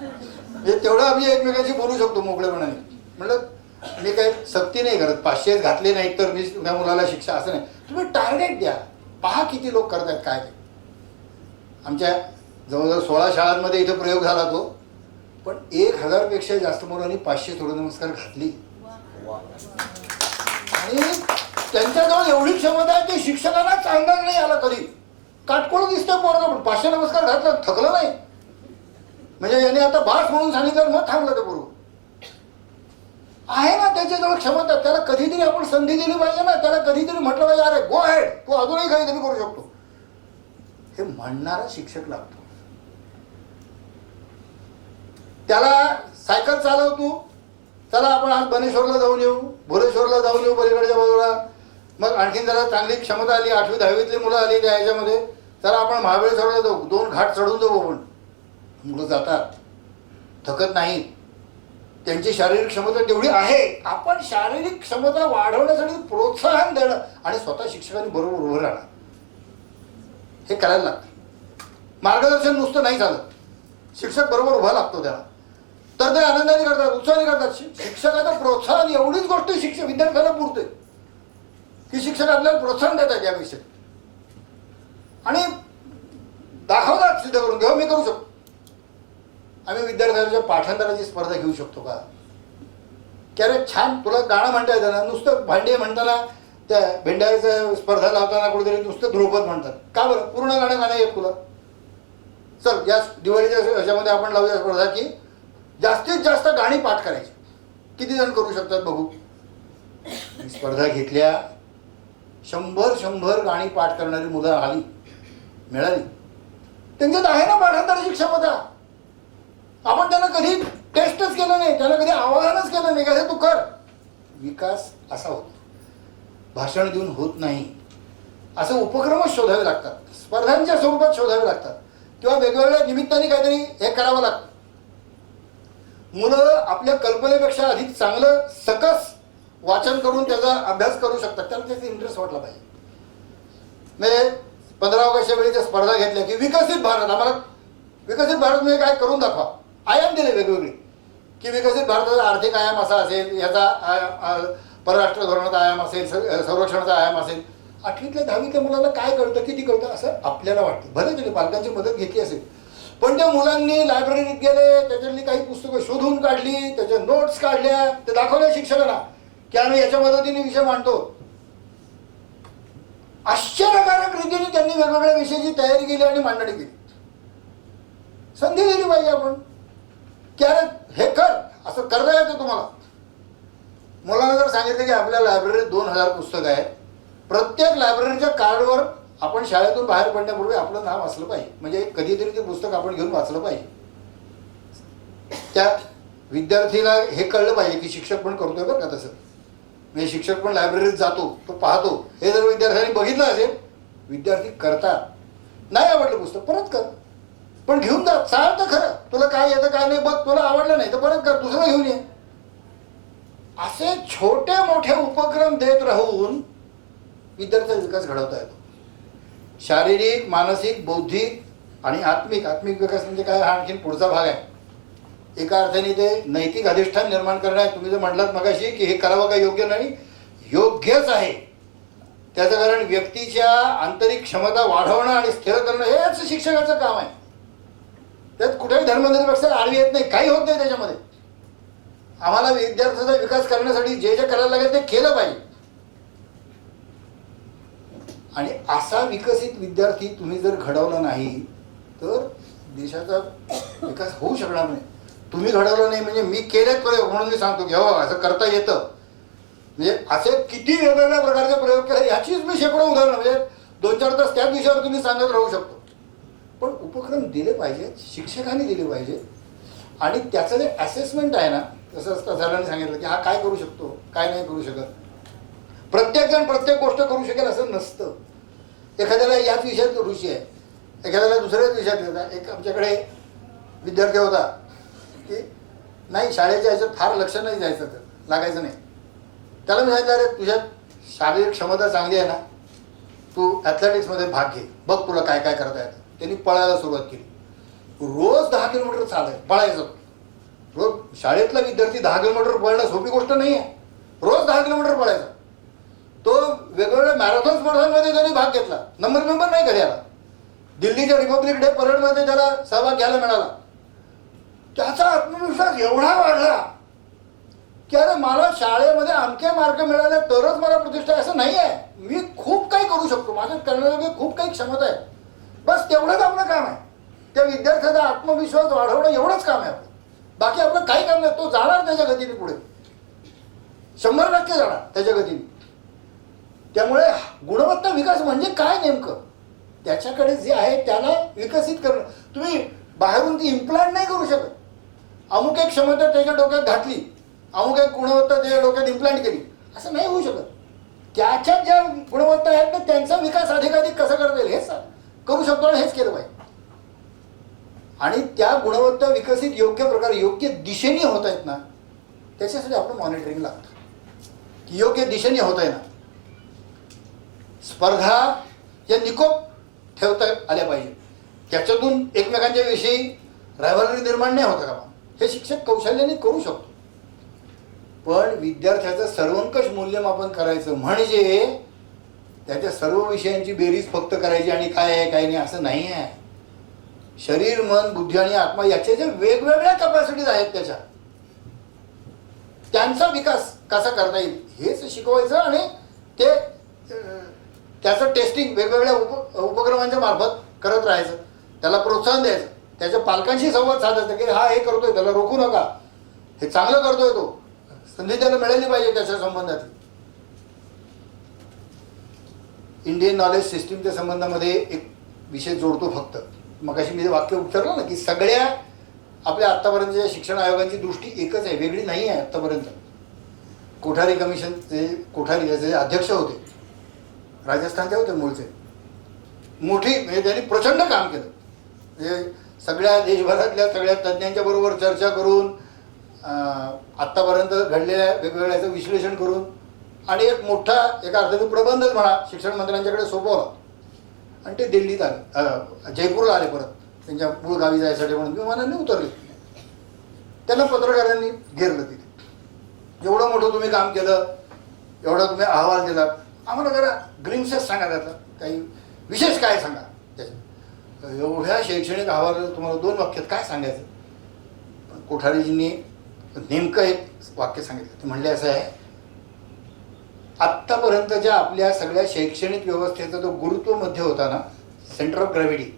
म्हणजे तेवढं आम्ही एकमेकांशी बोलू शकतो मोकळेपणाने. म्हटलं मी काही सक्ती नाही करत, 500 घातले नाहीत तर मी त्या मुलाला शिक्षा, असं नाही. तुम्ही टार्गेट द्या, पहा किती लोक करत आहेत काय ते. आमच्या जवळजवळ 16 शाळांमध्ये इथं प्रयोग झाला तो, पण 1000 पेक्षा जास्त मुलांनी 500 सूर्यनमस्कार घातली आणि त्यांच्याजवळ एवढी क्षमता आहे की शिक्षकांनाच अंदाज नाही आला कधी. काटकोळ दिसतं पोरगा, पण 500 नमस्कार घातला, थकलं नाही. म्हणजे याने आता बास म्हणून सांगितलं मग थांबलं ते बरोबर. आहे ना त्याच्याजवळ क्षमता, त्याला कधीतरी आपण संधी दिली पाहिजे ना, त्याला कधीतरी म्हटलं पाहिजे अरे गो हेड, तू अजूनही काहीतरी करू शकतो, हे म्हणणारा शिक्षक लागतो. त्याला सायकल चालव तू, चला आपण आज बनेश्वरला जाऊन येऊ, भुलेश्वरला जाऊन येऊ पलीकडच्या बाजूला. मग आणखीन जरा चांगली क्षमता आली, 8वी 10वीतली मुलं आली त्या ह्याच्यामध्ये, चला आपण महाबळेश्वरला जाऊ, 2 घाट चढून जाऊ. आपण मुलं जातात, थकत नाहीत, त्यांची शारीरिक क्षमता तेवढी आहे. आपण शारीरिक क्षमता वाढवण्यासाठी प्रोत्साहन देणं आणि स्वतः शिक्षकांनी बरोबर उभं राहणं हे करायला लागतं. मार्गदर्शन नुसतं नाही चालत, शिक्षक बरोबर उभा लागतो त्याला, तर ते आनंदाने करतात, उत्साहाने करतात. शिक्षकाचं प्रोत्साहन एवढीच गोष्ट शिक्षक विद्यार्थ्यांना पुरते की शिक्षक आपल्याला प्रोत्साहन देतात याविषयी आणि दाखवतात सिद्ध करून घेऊ मी करू शकतो. आम्ही विद्यार्थ्यांच्या पाठांतराची स्पर्धा घेऊ शकतो का, की अरे छान तुला गाणं म्हणता येतं ना, नुसतं भांडे म्हणताना त्या भेंड्याच्या स्पर्धा लावताना कुठेतरी नुसतं ध्रुपद म्हणतात का बरं, पूर्ण गाणं गाणं येत तुला. चल या दिवाळीच्या ह्याच्यामध्ये आपण लावूया स्पर्धा की जास्तीत जास्त गाणी पाठ करायची, किती जण करू शकतात बघू. स्पर्धा घेतल्या, 100 गाणी पाठ करणारी मुलं आली, मिळाली. त्यांच्यात आहे ना पाठांतराची क्षमता. आपण त्यांना कधी टेस्टच केलं नाही, त्यांना कधी आवाहनच केलं नाही का हे तू कर. विकास असा होतो, भाषण देऊन होत नाही. असं उपक्रमच शोधावे लागतात, स्पर्धांच्या स्वरूपात शोधावे लागतात किंवा वेगवेगळ्या निमित्ताने काहीतरी हे करावं लागतं. मुलं आपल्या कल्पनेपेक्षा अधिक चांगलं सकस वाचन करून त्याचा अभ्यास करू शकतात, त्याला त्याचा इंटरेस्ट वाटला पाहिजे. म्हणजे 15 ऑगस्टच्या वेळी त्या स्पर्धा घेतल्या की विकसित भारत, आम्हाला विकसित भारत म्हणजे काय करून दाखवा. आयाम दिले वेगवेगळे की विकसित भारताचा आर्थिक आयाम असा असेल, याचा परराष्ट्र धोरणाचा आयाम असेल, संरक्षणाचा आयाम असेल. 8वीतल्या 10वीतल्या मुलाला काय कळतं, किती कळतं असं आपल्याला वाटतं. भले त्यांनी पालकांची मदत घेतली असेल, पण त्या मुलांनी लायब्ररीत गेले, त्याच्यातली काही पुस्तकं शोधून काढली, त्याच्या नोट्स काढल्या, ते दाखवल्या शिक्षकांना की आम्ही याच्या मदतीने विषय मांडतो. आश्चर्यकारक रीतीने त्यांनी वेगवेगळ्या विषयाची तयारी केली आणि मांडणी केली. संधी दिली पाहिजे आपण की अरे हे कर, असं करता येतं तुम्हाला. मुलांना जर सांगितलं की आपल्या लायब्ररीत 2000 पुस्तकं आहेत, प्रत्येक लायब्ररीच्या कार्डवर आपण शाळेतून बाहेर पडण्यापूर्वी आपलं नाव असलं पाहिजे, म्हणजे कधीतरी ते पुस्तक आपण घेऊन वाचलं पाहिजे. त्या विद्यार्थीला हे कळलं पाहिजे की शिक्षक पण करतोय बरं का तसं, म्हणजे शिक्षक पण लायब्ररीत जातो, तो पाहतो. हे जर विद्यार्थ्यांनी बघितलं असेल, विद्यार्थी करतात. नाही आवडलं पुस्तक परत कर, पण घेऊन जा, चाल तर खरं, तुला काय येतं काय नाही बघ, तुला आवडलं नाही तर परत कर, दुसरं घेऊन ये. असे छोटे मोठे उपक्रम देत राहून विद्यार्थ्यांचा विकास घडवता येतो. शारीरिक, मानसिक, बौद्धिक आणि आत्मिक विकास म्हणजे काय, हा आणखीन पुढचा भाग आहे. एका अर्थाने ते नैतिक अधिष्ठान निर्माण करणं आहे. तुम्ही जर म्हटलात मगाशी की हे करावं का योग्य नाही, योग्यच आहे. त्याचं कारण व्यक्तीच्या आंतरिक क्षमता वाढवणं आणि स्थिर करणं हेच शिक्षकाचं काम आहे. त्यात कुठेही धर्मनिरपेक्षता आडवी येत नाही, काही होत नाही त्याच्यामध्ये. आम्हाला विद्यार्थ्याचा विकास करण्यासाठी जे जे करायला लागेल ते केलं पाहिजे. आणि असा विकसित विद्यार्थी तुम्ही जर घडवला नाही तर देशाचा विकास होऊ शकणार नाही. तुम्ही घडवलं नाही म्हणजे मी केलेत प्रयोग म्हणून मी सांगतो की हो असं करता येतं. म्हणजे असे किती वेगवेगळ्या प्रकारचे प्रयोग केले याचीच मी शेकडो उदाहरणं, म्हणजे 2-4 तास त्याच विषयावर तुम्ही सांगत राहू शकतो. पण उपक्रम दिले पाहिजेत, शिक्षकांनी दिले पाहिजे. आणि त्याचं जे असेसमेंट आहे ना, तसं असतं सरांनी सांगितलं की हा काय करू शकतो काय नाही करू शकत. प्रत्येकजण प्रत्येक गोष्ट करू शकेल असं नसतं. एखाद्याला याच विषयात रुची आहे, एखाद्याला दुसऱ्याच विषयात येतात. एक आमच्याकडे विद्यार्थी होता की नाही शाळेच्या ह्याच्यात फार लक्ष नाही द्यायचं, तर लागायचं नाही. त्याला मी सांगितलं अरे तुझ्यात शारीरिक क्षमता चांगली आहे ना, तू ॲथलेटिक्समध्ये भाग घे, बघ तुला काय काय करता येतं. त्यांनी पळायला सुरुवात केली. रोज 10 किलोमीटर पळायचं. रोज शाळेतला विद्यार्थी 10 किलोमीटर पळणं सोपी गोष्ट नाही आहे. रोज 10 किलोमीटर पळायचा. तो वेगवेगळ्या मॅरेथॉन स्पर्धांमध्ये त्यांनी भाग घेतला. नंबर नाही कधी आला. दिल्लीच्या रिपब्लिक डे परेडमध्ये त्याला सहभाग घ्यायला मिळाला. त्याचा आत्मविश्वास एवढा वाढला की अरे मला शाळेमध्ये अमके मार्क मिळाले तरच मला प्रतिष्ठा आहे असं नाही आहे. मी खूप काही करू शकतो, माझ्यात करण्यायोग्य खूप काही क्षमता आहे. बस तेवढंच आपलं काम आहे. त्या विद्यार्थ्याचा आत्मविश्वास वाढवणं एवढंच काम आहे आपलं. बाकी आपलं काही काम नाही. तो जाणार त्याच्या गतीने पुढे, 100% जाणार त्याच्या गतीने. त्यामुळे गुणवत्ता विकास म्हणजे काय नेमकं, त्याच्याकडे जे आहे त्याला विकसित करणं. तुम्ही बाहेरून ती इम्प्लांट नाही करू शकत. अमुक एक क्षमता त्याच्या डोक्यात घातली, अमुक एक गुणवत्ता त्याच्या डोक्यात इम्प्लांट केली, असं नाही होऊ शकत. त्याच्यात ज्या गुणवत्ता आहेत ना त्यांचा विकास अधिकाधिक कसा करता येईल हेच करू शकतो आणि हेच केलं पाहिजे. आणि त्या गुणवत्ता विकसित योग्य प्रकारे योग्य दिशेने होत आहेत ना, त्याच्यासाठी आपलं मॉनिटरिंग लागतं की योग्य दिशेने होत आहे ना. स्पर्धा या निकोप ठेवता आल्या पाहिजे, त्याच्यातून एकमेकांच्या विषयी रायव्हलरी निर्माण नाही होतं का. हे शिक्षक कौशल्याने करू शकतो. पण विद्यार्थ्याचं सर्वंकष मूल्यमापन करायचं म्हणजे त्याच्या सर्व विषयांची बेरीज फक्त करायची आणि काय आहे काय नाही असं नाही आहे. शरीर, मन, बुद्धी आणि आत्मा याच्या ज्या वेगवेगळ्या कपॅसिटीज आहेत त्यांचा विकास कसा करता येईल हेच शिकवायचं आणि ते त्याचं टेस्टिंग वेगवेगळ्या उपक्रमांच्या मार्फत करत राहायचं. त्याला प्रोत्साहन द्यायचं, त्याच्या पालकांशी संवाद साधायचा की हा हे करतोय त्याला रोखू नका, हे चांगलं करतोय, तो संधी त्याला मिळाली पाहिजे त्याच्या संबंधात. इंडियन नॉलेज सिस्टीमच्या संबंधामध्ये एक विषय जोडतो फक्त. मगाशी मी वाक्य उच्चारलं ना की सगळ्या आपल्या आत्तापर्यंतच्या शिक्षण आयोगांची दृष्टी एकच आहे, वेगळी नाही आहे. आत्तापर्यंत कोठारी कमिशनचे कोठारी याचे अध्यक्ष होते, राजस्थानचे होते मूळचे, मोठी म्हणजे त्यांनी प्रचंड काम केलं. म्हणजे सगळ्या देशभरातल्या सगळ्या तज्ज्ञांच्या बरोबर चर्चा करून आत्तापर्यंत घडलेल्या वेगवेगळ्याचं विश्लेषण करून आणि एक मोठा एका अर्थाने प्रबंधच म्हणा शिक्षण मंत्र्यांच्याकडे सोपवला आणि ते दिल्लीत आले, जयपूरला आले परत त्यांच्या मूळ गावी जायसाठी म्हणून विमानाने उतरले. त्यांना पत्रकारांनी घेरलं तिथे. एवढं मोठं तुम्ही काम केलं, एवढा तुम्ही अहवाल दिलात, आम्हाला जरा ग्लिम्सेस सांगा, त्यातलं काही विशेष काय सांगा त्याच्यात. एवढ्या शैक्षणिक अहवाल तुम्हाला 2 वाक्यात काय सांगायचं. कोठारीजींनी नेमकं एक वाक्य सांगितलं. ते म्हणले असं आहे, आत्तापर्यंतच्या आपल्या सगळ्या शैक्षणिक व्यवस्थेचा जो गुरुत्व मध्य होता ना, सेंटर ऑफ ग्रॅव्हिटी,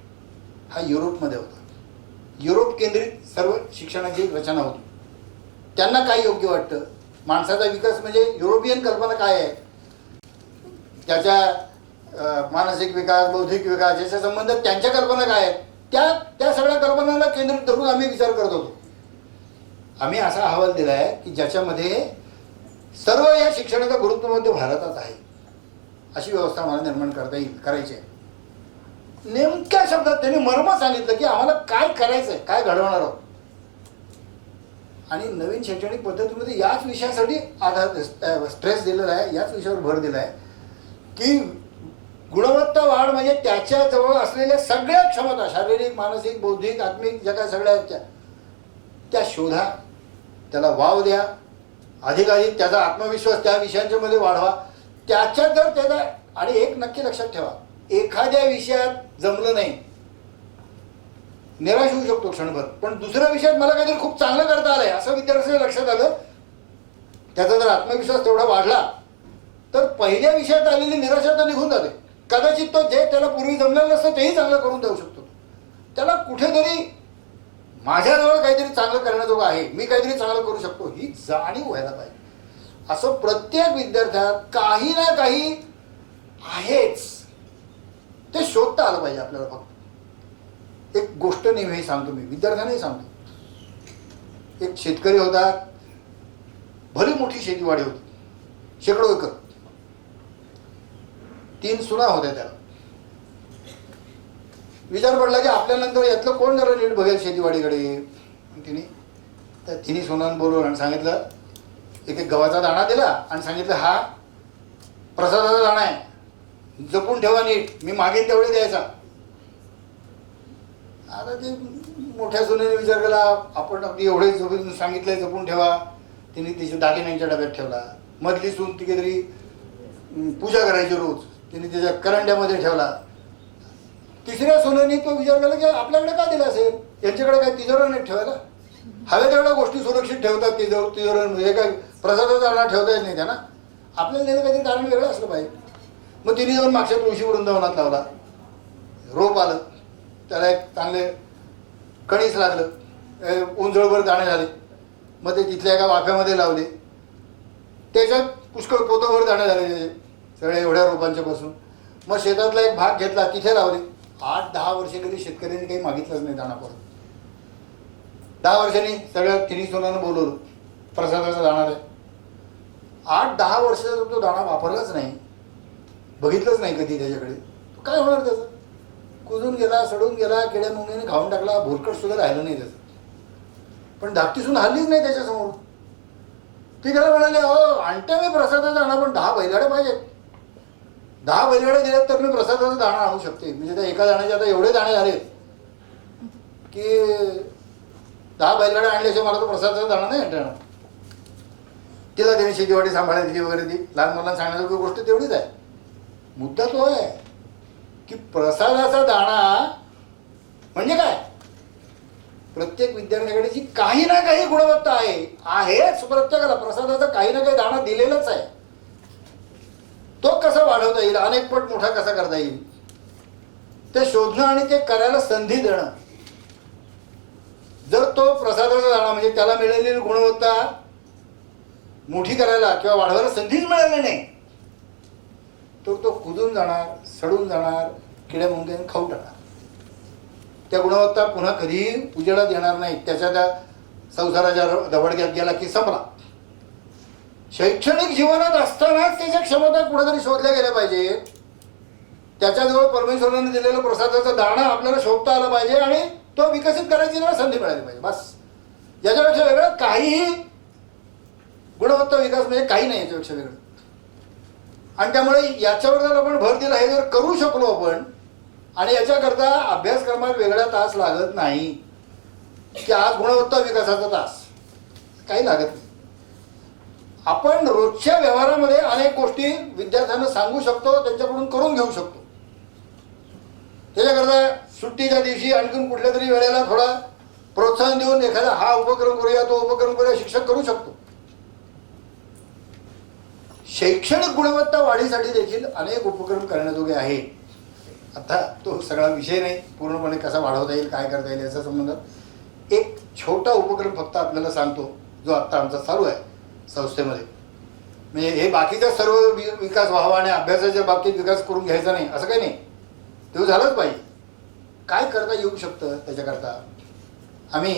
हा युरोपमध्ये होता. युरोप केंद्रित सर्व शिक्षणाची रचना होती. त्यांना काय योग्य वाटतं, माणसाचा विकास म्हणजे युरोपियन कल्पना काय आहे, त्याच्या मानसिक विकास, बौद्धिक विकास याच्या संबंधात त्यांच्या कल्पना काय आहेत, त्या सगळ्या कल्पनांना केंद्रित धरून आम्ही विचार करत होतो. आम्ही असा अहवाल दिला आहे की ज्याच्यामध्ये सर्व या शिक्षणाचा गुरुत्वमध्य भारतात आहे अशी व्यवस्था आम्हाला निर्माण करता येईल, करायची आहे. नेमक्या शब्दात त्यांनी मर्म सांगितलं की आम्हाला काय करायचं आहे, काय घडवणार आहोत. आणि नवीन शैक्षणिक पद्धतीमध्ये याच विषयासाठी स्ट्रेस दिलेला आहे, याच विषयावर भर दिला आहे की गुणवत्ता वाढ म्हणजे त्याच्याजवळ असलेल्या सगळ्या क्षमता, शारीरिक, मानसिक, बौद्धिक, आत्मिक, ज्या काय सगळ्या आहेत त्या शोधा, त्याला वाव द्या, अधिकाधिक त्याचा आत्मविश्वास त्या विषयांच्या मध्ये वाढवा. त्याच्यात जर त्याचा, आणि एक नक्की लक्षात ठेवा, एखाद्या विषयात जमलं नाही, निराश होऊ शकतो क्षणभर, पण दुसऱ्या विषयात मला काहीतरी खूप चांगलं करता आलंय असं विद्यार्थ्याच्या लक्षात आलं, त्याचा जर आत्मविश्वास तेवढा वाढला तर पहिल्या विषयात आलेली निराशा तर निघून जाते. कदाचित तो जे त्याला पूर्वी जमलेलं नसतं तेही चांगलं करून देऊ शकतो. त्याला कुठेतरी माझ्याजवळ काहीतरी चांगलं करण्याजोगं आहे, मी काहीतरी चांगलं करू शकतो, ही जाणीव व्हायला पाहिजे. असं प्रत्येक विद्यार्थ्यात काही ना काही आहेच, ते शोधता आलं पाहिजे आपल्याला. फक्त एक गोष्ट नेहमी सांगतो मी, विद्यार्थ्यांनाही सांगतो. एक शेतकरी होता, भली मोठी शेतीवाडी होती, शेकडो एकर, 3 सुना होत्या. त्याला विचार पडला की आपल्यानंतर यातलं कोण जरा नीट बघेल शेतीवाडीकडे. तिने सुनान बोलवलं आणि सांगितलं, एक गव्हाचा दाणा दिला आणि सांगितलं हा प्रसादाचा दाणा आहे, जपून ठेवा नीट, मी मागेन तेवढे द्यायचा. आता ते मोठ्या सुनेने विचार केला, आपण अगदी एवढे जपून सांगितलंय जपून ठेवा. तिने तिच्या दागिन्यांच्या डब्यात ठेवला. मधली सून ती काहीतरी पूजा करायची रोज, तिने तिच्या करंड्यामध्ये ठेवला. तिसऱ्या सुनेने तो विचार केला की आपल्याकडे का दिला असेल, यांच्याकडे काय तिजोरा नाही ठेवायला, हवे तेवढ्या गोष्टी सुरक्षित ठेवतात तिजोरीवर. म्हणजे काय प्रसादाचा दाणा ठेवता येत नाही त्यांना. आपल्याला नेलं काहीतरी कारण वेगळं असलं पाहिजे. मग तिने जाऊन मागच्या तुळशी वृंदावनात लावला, रोप आलं, त्याला एक चांगले कणीस लागलं, उंजळभर दाणे झाले. मग ते तिथल्या एका वाफ्यामध्ये लावले, त्याच्यात पुष्कळ पोतभर दाणे झाले त्याचे सगळ्या एवढ्या रोपांच्या पासून. मग शेतातला एक भाग घेतला, तिथे लावले. 8-10 वर्षे कधी शेतकऱ्यांनी काही मागितलंच नाही दाणा परत. 10 वर्षांनी सगळ्या तिन्ही सोनानं बोलवलं, प्रसादाचा दाणा आहे. 8-10 वर्षाचा तो दाणा वापरलाच नाही, बघितलंच नाही कधी त्याच्याकडे. काय होणार त्याचं? कुजून गेला, सडून गेला, किड्या मुंग्याने खाऊन टाकला, भुरकट सुद्धा राहिलं नाही त्याचं. पण धाकटीसून हल्लीच नाही त्याच्यासमोर. ती त्याला म्हणाले, अहो आणते मी प्रसादाचा दाणा, पण 10 बैलगाड्या पाहिजेत. 10 बैलगाड्या दिल्यात तर मी प्रसादाचा दाणा आणू शकते. म्हणजे त्या एका दाण्याचे आता एवढे दाणे झाले की 10 बैलगाड्या आणल्याशिवाय मला तो प्रसादाचा दाणा नाही आणता येणार. तिला त्याने शेतीवाडी सांभाळायची वगैरे, ती लहान मुलांना सांगण्यासारखी गोष्ट तेवढीच आहे. मुद्दा तो आहे की प्रसादाचा दाणा म्हणजे काय? प्रत्येक विद्यार्थ्याकडे जी काही ना काही गुणवत्ता आहेच. प्रत्येकाला प्रसादाचा काही ना काही दाणा दिलेलाच आहे. तो कसा वाढवता येईल, अनेक पट मोठा कसा करता येईल, ते शोधणं आणि ते करायला संधी देणं. जर तो प्रसादाचा दाणा म्हणजे त्याला मिळालेली गुणवत्ता मोठी करायला किंवा वाढवायला संधीच मिळाली नाही, तर तो कुजून जाणार, सडून जाणार, किड्या मुंग्याने खाऊन टाकणार. त्या गुणवत्ता पुन्हा कधीही उजेडात येणार नाही. त्याच्या त्या संसाराच्या दबडग्यात गेला की संपला. शैक्षणिक जीवनात असतानाच त्याच्या क्षमता कुठेतरी शोधल्या गेल्या पाहिजे. त्याच्याजवळ परमेश्वराने दिलेलं प्रसादाचा दाणा आपल्याला शोधता आला पाहिजे आणि तो विकसित करायची त्याला संधी मिळाली पाहिजे. बस, याच्यापेक्षा वेगळं काहीही गुणवत्ता विकास म्हणजे काही नाही याच्यापेक्षा वेगळं. आणि त्यामुळे याच्यावर जर आपण भर दिला, हे जर करू शकलो आपण, आणि याच्याकरता अभ्यासक्रमात वेगळा तास लागत नाही की आज गुणवत्ता विकासाचा तास, काही लागत नाही. आपण रोजच्या व्यवहारामध्ये अनेक गोष्टी विद्यार्थ्यांना सांगू शकतो, त्यांच्याकडून करून घेऊ शकतो. त्याच्याकरता सुट्टीच्या दिवशी आणखीन कुठल्या तरी वेळेला थोडा प्रोत्साहन देऊन एखादा हा उपक्रम करूया, तो उपक्रम करूया, शिक्षक करू शकतो. शैक्षणिक गुणवत्ता वाढीसाठी देखील अनेक उपक्रम करण्याजोगे आहे. आता तो सगळा विषय नाही, पूर्णपणे कसा वाढवता येईल, काय करता येईल याचा संबंध एक छोटा उपक्रम फक्त आपल्याला सांगतो, जो आत्ता आमचा चालू आहे संस्थेमध्ये. म्हणजे हे बाकीचा सर्व विकास व्हावा आणि अभ्यासाच्या बाबतीत विकास करून घ्यायचा नाही असं काही नाही, ते झालंच पाहिजे. काय करता येऊ शकतं त्याच्याकरता आम्ही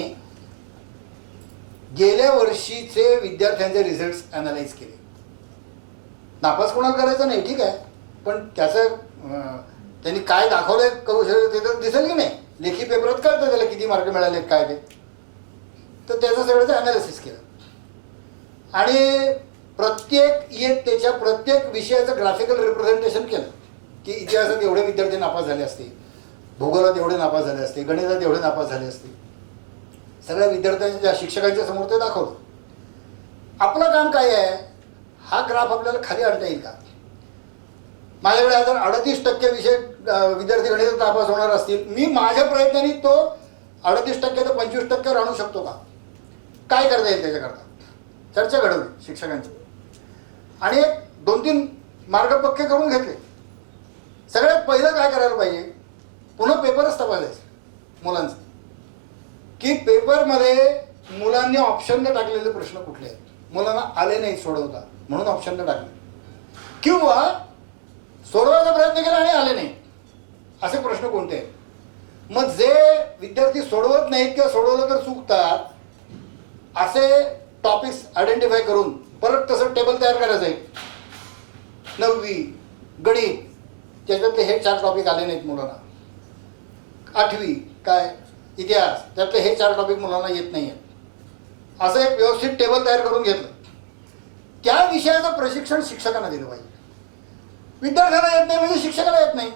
गेल्या वर्षीचे विद्यार्थ्यांचे रिझल्ट्स अनालाइज केले. नापास कोणाला करायचं नाही, ठीक आहे, पण त्याचं त्यांनी काय दाखवलंय कौशल्य ते तर दिसेल की नाही. लेखी पेपरात कळतं त्याला किती मार्क मिळाले काय ते. तर त्याचं सगळं अनालिसिस केलं आणि प्रत्येक इयत्तेच्या प्रत्येक विषयाचं ग्राफिकल रिप्रेझेंटेशन केलं की इतिहासात एवढे विद्यार्थी नापास झाले असते, भूगोलात एवढे नापास झाले असते, गणितात एवढे नापास झाले असते. सगळ्या विद्यार्थ्यांच्या शिक्षकांच्या समोर ते दाखवलं. आपलं काम काय आहे, हा ग्राफ आपल्याला खाली आणता येईल का? माझ्याकडे जर 38% विषय विद्यार्थी गणितात नापास होणार असतील, मी माझ्या प्रयत्नांनी तो 38% ते 25% आणू शकतो का? काय करता येईल त्याच्याकरता चर्चा घडवली शिक्षकांची आणि 2-3 मार्ग पक्के करून घेतले. सगळ्यात पहिलं काय करायला पाहिजे, पुन्हा पेपरच तपासायचे मुलांचं की पेपरमध्ये मुलांनी ऑप्शनला टाकलेले प्रश्न कुठले आहेत, मुलांना आले नाही सोडवता म्हणून ऑप्शनला टाकले, किंवा सोडवायचा प्रयत्न केला आणि आले नाही असे प्रश्न कोणते आहेत. मग जे विद्यार्थी सोडवत नाहीत किंवा सोडवलं तर चुकतात असे टॉपिक्स आयडेंटिफाय करून परत तसं टेबल तयार करायचं आहे. 9वी गणित त्याच्यातले हे 4 टॉपिक आले नाहीत मुलांना. 8वी काय इतिहास त्यातले हे 4 टॉपिक मुलांना येत नाही आहेत. असं एक व्यवस्थित टेबल तयार करून घेतलं. त्या विषयाचं प्रशिक्षण शिक्षकांना दिलं पाहिजे. विद्यार्थ्यांना येत नाही म्हणजे शिक्षकाला येत नाही.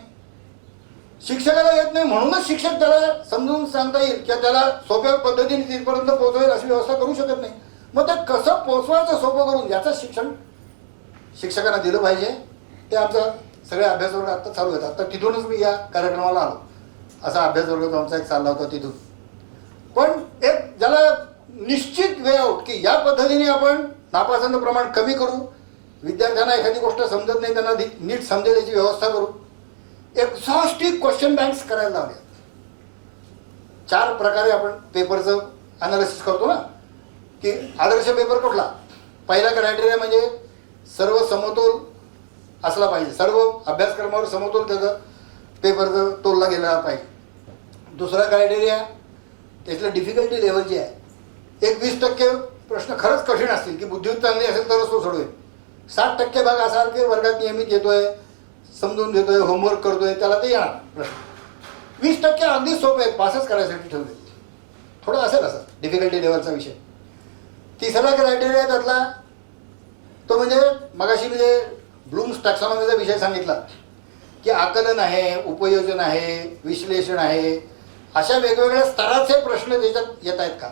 शिक्षकाला येत नाही म्हणूनच शिक्षक त्याला समजून सांगता येईल किंवा त्याला सोप्या पद्धतीने तिथपर्यंत पोहोचवेल अशी व्यवस्था करू शकत नाही. मग ते कसं पोचवायचं सोपं करून याचं शिक्षण शिक्षकांना दिलं पाहिजे. ते आमचा सगळे अभ्यासवर्ग आत्ता चालू आहेत. आत्ता तिथूनच मी या कार्यक्रमाला आलो. असा अभ्यासवर्ग तो आमचा एक चालला होता तिथून. पण एक ज्याला निश्चित वे आउट की या पद्धतीने आपण नापासांचं प्रमाण कमी करू, विद्यार्थ्यांना एखादी गोष्ट समजत नाही त्यांना नीट समजेल याची व्यवस्था करू. एक्झॉस्टिव्ह क्वेश्चन बँक्स करायला लावल्या. 4 प्रकारे आपण पेपरचं अनालिसिस करतो ना, की आदर्श पेपर कुठला. पहिला क्रायटेरिया म्हणजे सर्व समतोल असला पाहिजे, सर्व अभ्यासक्रमावर समतोल त्याचं पेपरचं तोलला गेला पाहिजे. दुसरा क्रायटेरिया त्यातलं डिफिकल्टी लेवल जी आहे, एक 20% प्रश्न खरंच कठीण असतील की बुद्धिमत्ता चांगली असेल तरच तो सोडवेल. 60% भाग असा की वर्गात नियमित येतोय, समजून घेतोय, होमवर्क करतोय, त्याला ते येणार प्रश्न. 20% अगदी सोपे आहेत, पासच करायसाठी ठेवले. थोडं असेल असं डिफिकल्टी लेवलचा विषय. तिसरा क्रायटेरिया त्यातला तो म्हणजे मगाशी म्हणजे ब्लूम्स टॅक्सॉनॉमीचा विषय सांगितला की आकलन आहे, उपयोजन आहे, विश्लेषण आहे, अशा वेगवेगळ्या स्तराचे प्रश्न त्याच्यात येत आहेत का.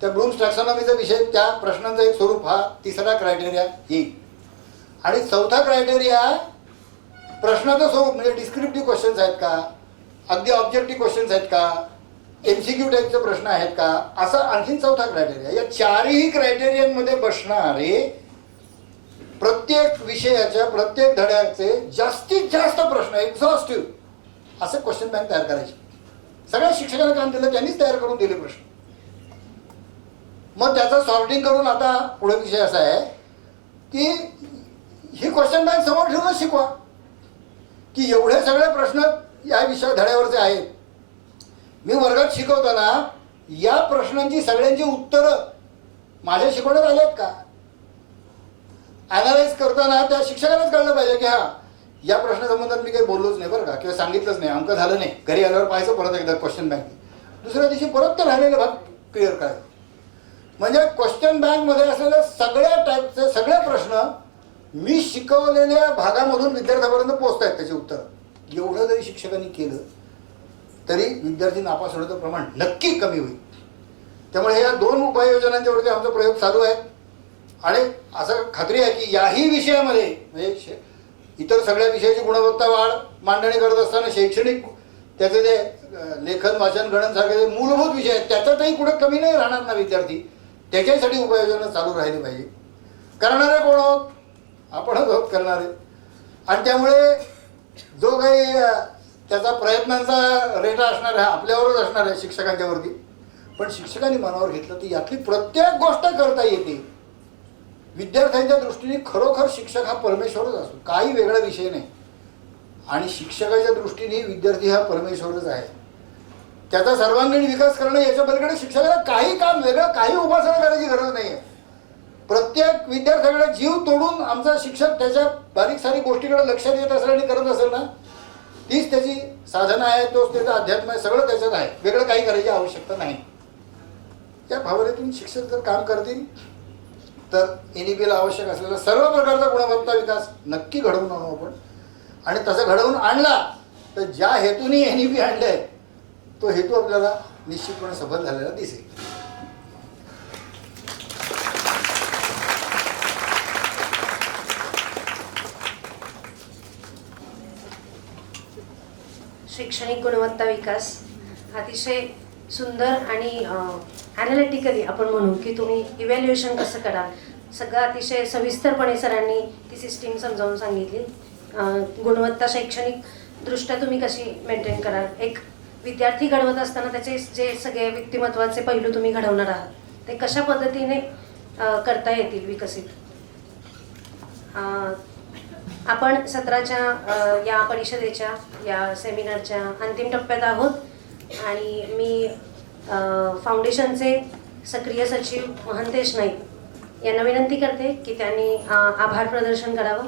त्या ब्लूम्स टॅक्सॉनॉमीचा विषय, त्या प्रश्नांचं एक स्वरूप हा तिसरा क्रायटेरिया येईल. आणि चौथा क्रायटेरिया प्रश्नाचं स्वरूप म्हणजे डिस्क्रिप्टिव्ह क्वेश्चन्स आहेत का, अगदी ऑब्जेक्टिव्ह क्वेश्चन्स आहेत का, MCQ टाईपचे प्रश्न आहेत का, असा आणखीन चौथा क्रायटेरिया. या 4ही क्रायटेरियनमध्ये बसणारे प्रत्येक विषयाच्या प्रत्येक धड्याचे जास्तीत जास्त प्रश्न एक्झॉस्टिव्ह असे क्वेश्चन बँक तयार करायचे. सगळ्या शिक्षकांना काम दिलं, त्यांनीच तयार करून दिले प्रश्न. मग त्याचं सॉर्टिंग करून आता पुढे विषय असा आहे की ही क्वेश्चन बँक समोर ठेवूनच शिकवा की एवढे सगळे प्रश्न या विषय धड्यावरचे आहेत. मी वर्गात शिकवताना या प्रश्नांची सगळ्यांची उत्तरं माझ्या शिकवण्यात आली आहेत का. ॲनालाइज करताना त्या शिक्षकालाच कळलं पाहिजे की हा या प्रश्नासंबंधात मी काही बोललोच नाही बरं का, किंवा सांगितलंच नाही, अंक झालं नाही. घरी आल्यावर पाहायचं परत एकदा क्वेश्चन बँक, दुसऱ्या दिवशी परत ते राहिलेले भाग क्लिअर करायचे. म्हणजे क्वेश्चन बँकमध्ये असलेल्या सगळ्या टाईपचे सगळे प्रश्न मी शिकवलेल्या भागामधून विद्यार्थ्यापर्यंत पोहोचत आहेत त्याची उत्तर. एवढं जरी शिक्षकांनी केलं तरी विद्यार्थी नापास होण्याचं प्रमाण नक्की कमी होईल. त्यामुळे या 2 उपाययोजनांच्यावरती आमचा प्रयोग चालू आहे. आणि असं खात्री आहे की याही विषयामध्ये म्हणजे इतर सगळ्या विषयाची गुणवत्ता वाढ मांडणी करत असताना शैक्षणिक त्याचे जे लेखन वाचन गणन सारखे जे मूलभूत विषय आहेत त्याच्यातही कुठे कमी नाही राहणार ना विद्यार्थी. त्याच्यासाठी उपाययोजना चालू राहिली पाहिजे. करणारे कोण आहोत, आपणच आहोत करणारे. आणि त्यामुळे जो काही त्याचा प्रयत्नांचा रेटा असणार आहे आपल्यावरच असणार आहे, शिक्षकांच्यावरती. पण शिक्षकांनी मनावर घेतलं तर यातली प्रत्येक गोष्ट करता येते. विद्यार्थ्यांच्या दृष्टीने खरोखर शिक्षक हा परमेश्वरच असतो, काही वेगळा विषय नाही. आणि शिक्षकाच्या दृष्टीने विद्यार्थी हा परमेश्वरच आहे. त्याचा सर्वांगीण विकास करणं याच्या पलीकडे शिक्षकाला काही काम वेगळं काही उपासना करायची गरज नाही आहे. प्रत्येक विद्यार्थ्याकडे जीव तोडून आमचा शिक्षक त्याच्या बारीक सारीक गोष्टीकडे लक्ष देत असेल आणि करत असेल ना, तीच त्याची साधना आहे, तोच त्याचा अध्यात्म आहे, सगळं त्याच्यात आहे. वेगळं काही करायची आवश्यकता नाही. त्या भावनेतून शिक्षक जर काम करतील तर NEPला आवश्यक असलेला सर्व प्रकारचा गुणवत्ता विकास नक्की घडवून आणू आपण. आणि तसं घडवून आणला तर ज्या हेतूने NEP आणलंय तो हेतू आपल्याला निश्चितपणे सफल झालेला दिसेल. शैक्षणिक गुणवत्ता विकास अतिशय सुंदर आणि ॲनालिटिकली आपण म्हणू की तुम्ही इव्हॅल्युएशन कसं कराल सगळं अतिशय सविस्तरपणे सरांनी ती सिस्टीम समजावून सांगितली. गुणवत्ता शैक्षणिक दृष्ट्या तुम्ही कशी मेंटेन कराल, एक विद्यार्थी घडवत असताना त्याचे जे सगळे व्यक्तिमत्वाचे पैलू तुम्ही घडवणार आहात ते कशा पद्धतीने करता येतील विकसित. आपण सत्राच्या या परिषदेच्या या सेमिनारच्या अंतिम टप्प्यात आहोत आणि मी फाउंडेशनचे सक्रिय सचिव महंतेश नाईक यांना विनंती करते की त्यांनी आभार प्रदर्शन करावं.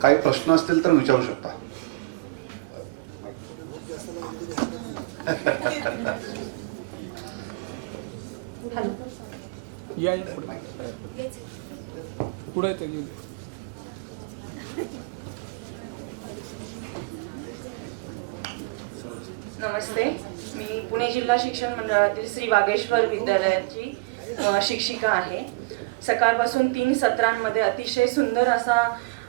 काही प्रश्न असतील तर विचारू शकता. या पुढे ते नमस्ते, मी पुणे जिल्हा शिक्षण मंडळातील श्री वागेश्वर विद्यालयाची शिक्षिका आहे. सकाळपासून 3 सत्रांमध्ये अतिशय सुंदर असा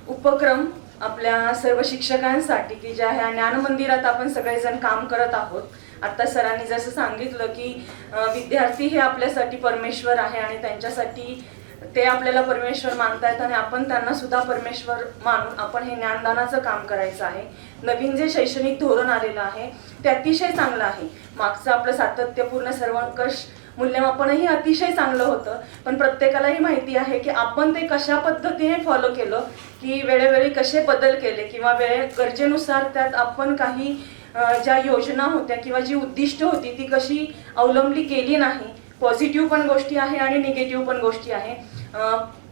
उपक्रम आपल्या सर्व शिक्षकांसाठी की ज्या ह्या ज्ञान मंदिरात आपण सगळेजण काम करत आहोत. आता सरांनी जसं सांगितलं की विद्यार्थी हे आपल्यासाठी परमेश्वर आहे आणि त्यांच्यासाठी ते आपल्याला परमेश्वर मानतायत आणि आपण त्यांना सुद्धा परमेश्वर मानून आपण हे ज्ञानदानाचं काम करायचं आहे. नवीन जे शैक्षणिक धोरण आलेलं आहे ते अतिशय चांगलं आहे. मागचं आपलं सातत्यपूर्ण सर्वंकष मूल्यमापनही अतिशय चांगलं होतं, पण प्रत्येकालाही माहिती आहे की आपण ते कशा पद्धतीने फॉलो केलं, की वेळोवेळी कसे बदल केले किंवा गरजेनुसार त्यात आपण काही ज्या योजना होत्या किंवा जी उद्दिष्ट होती ती कशी अवलंबली गेली नाही. पॉझिटिव्ह पण गोष्टी आहे आणि निगेटिव्ह पण गोष्टी आहे.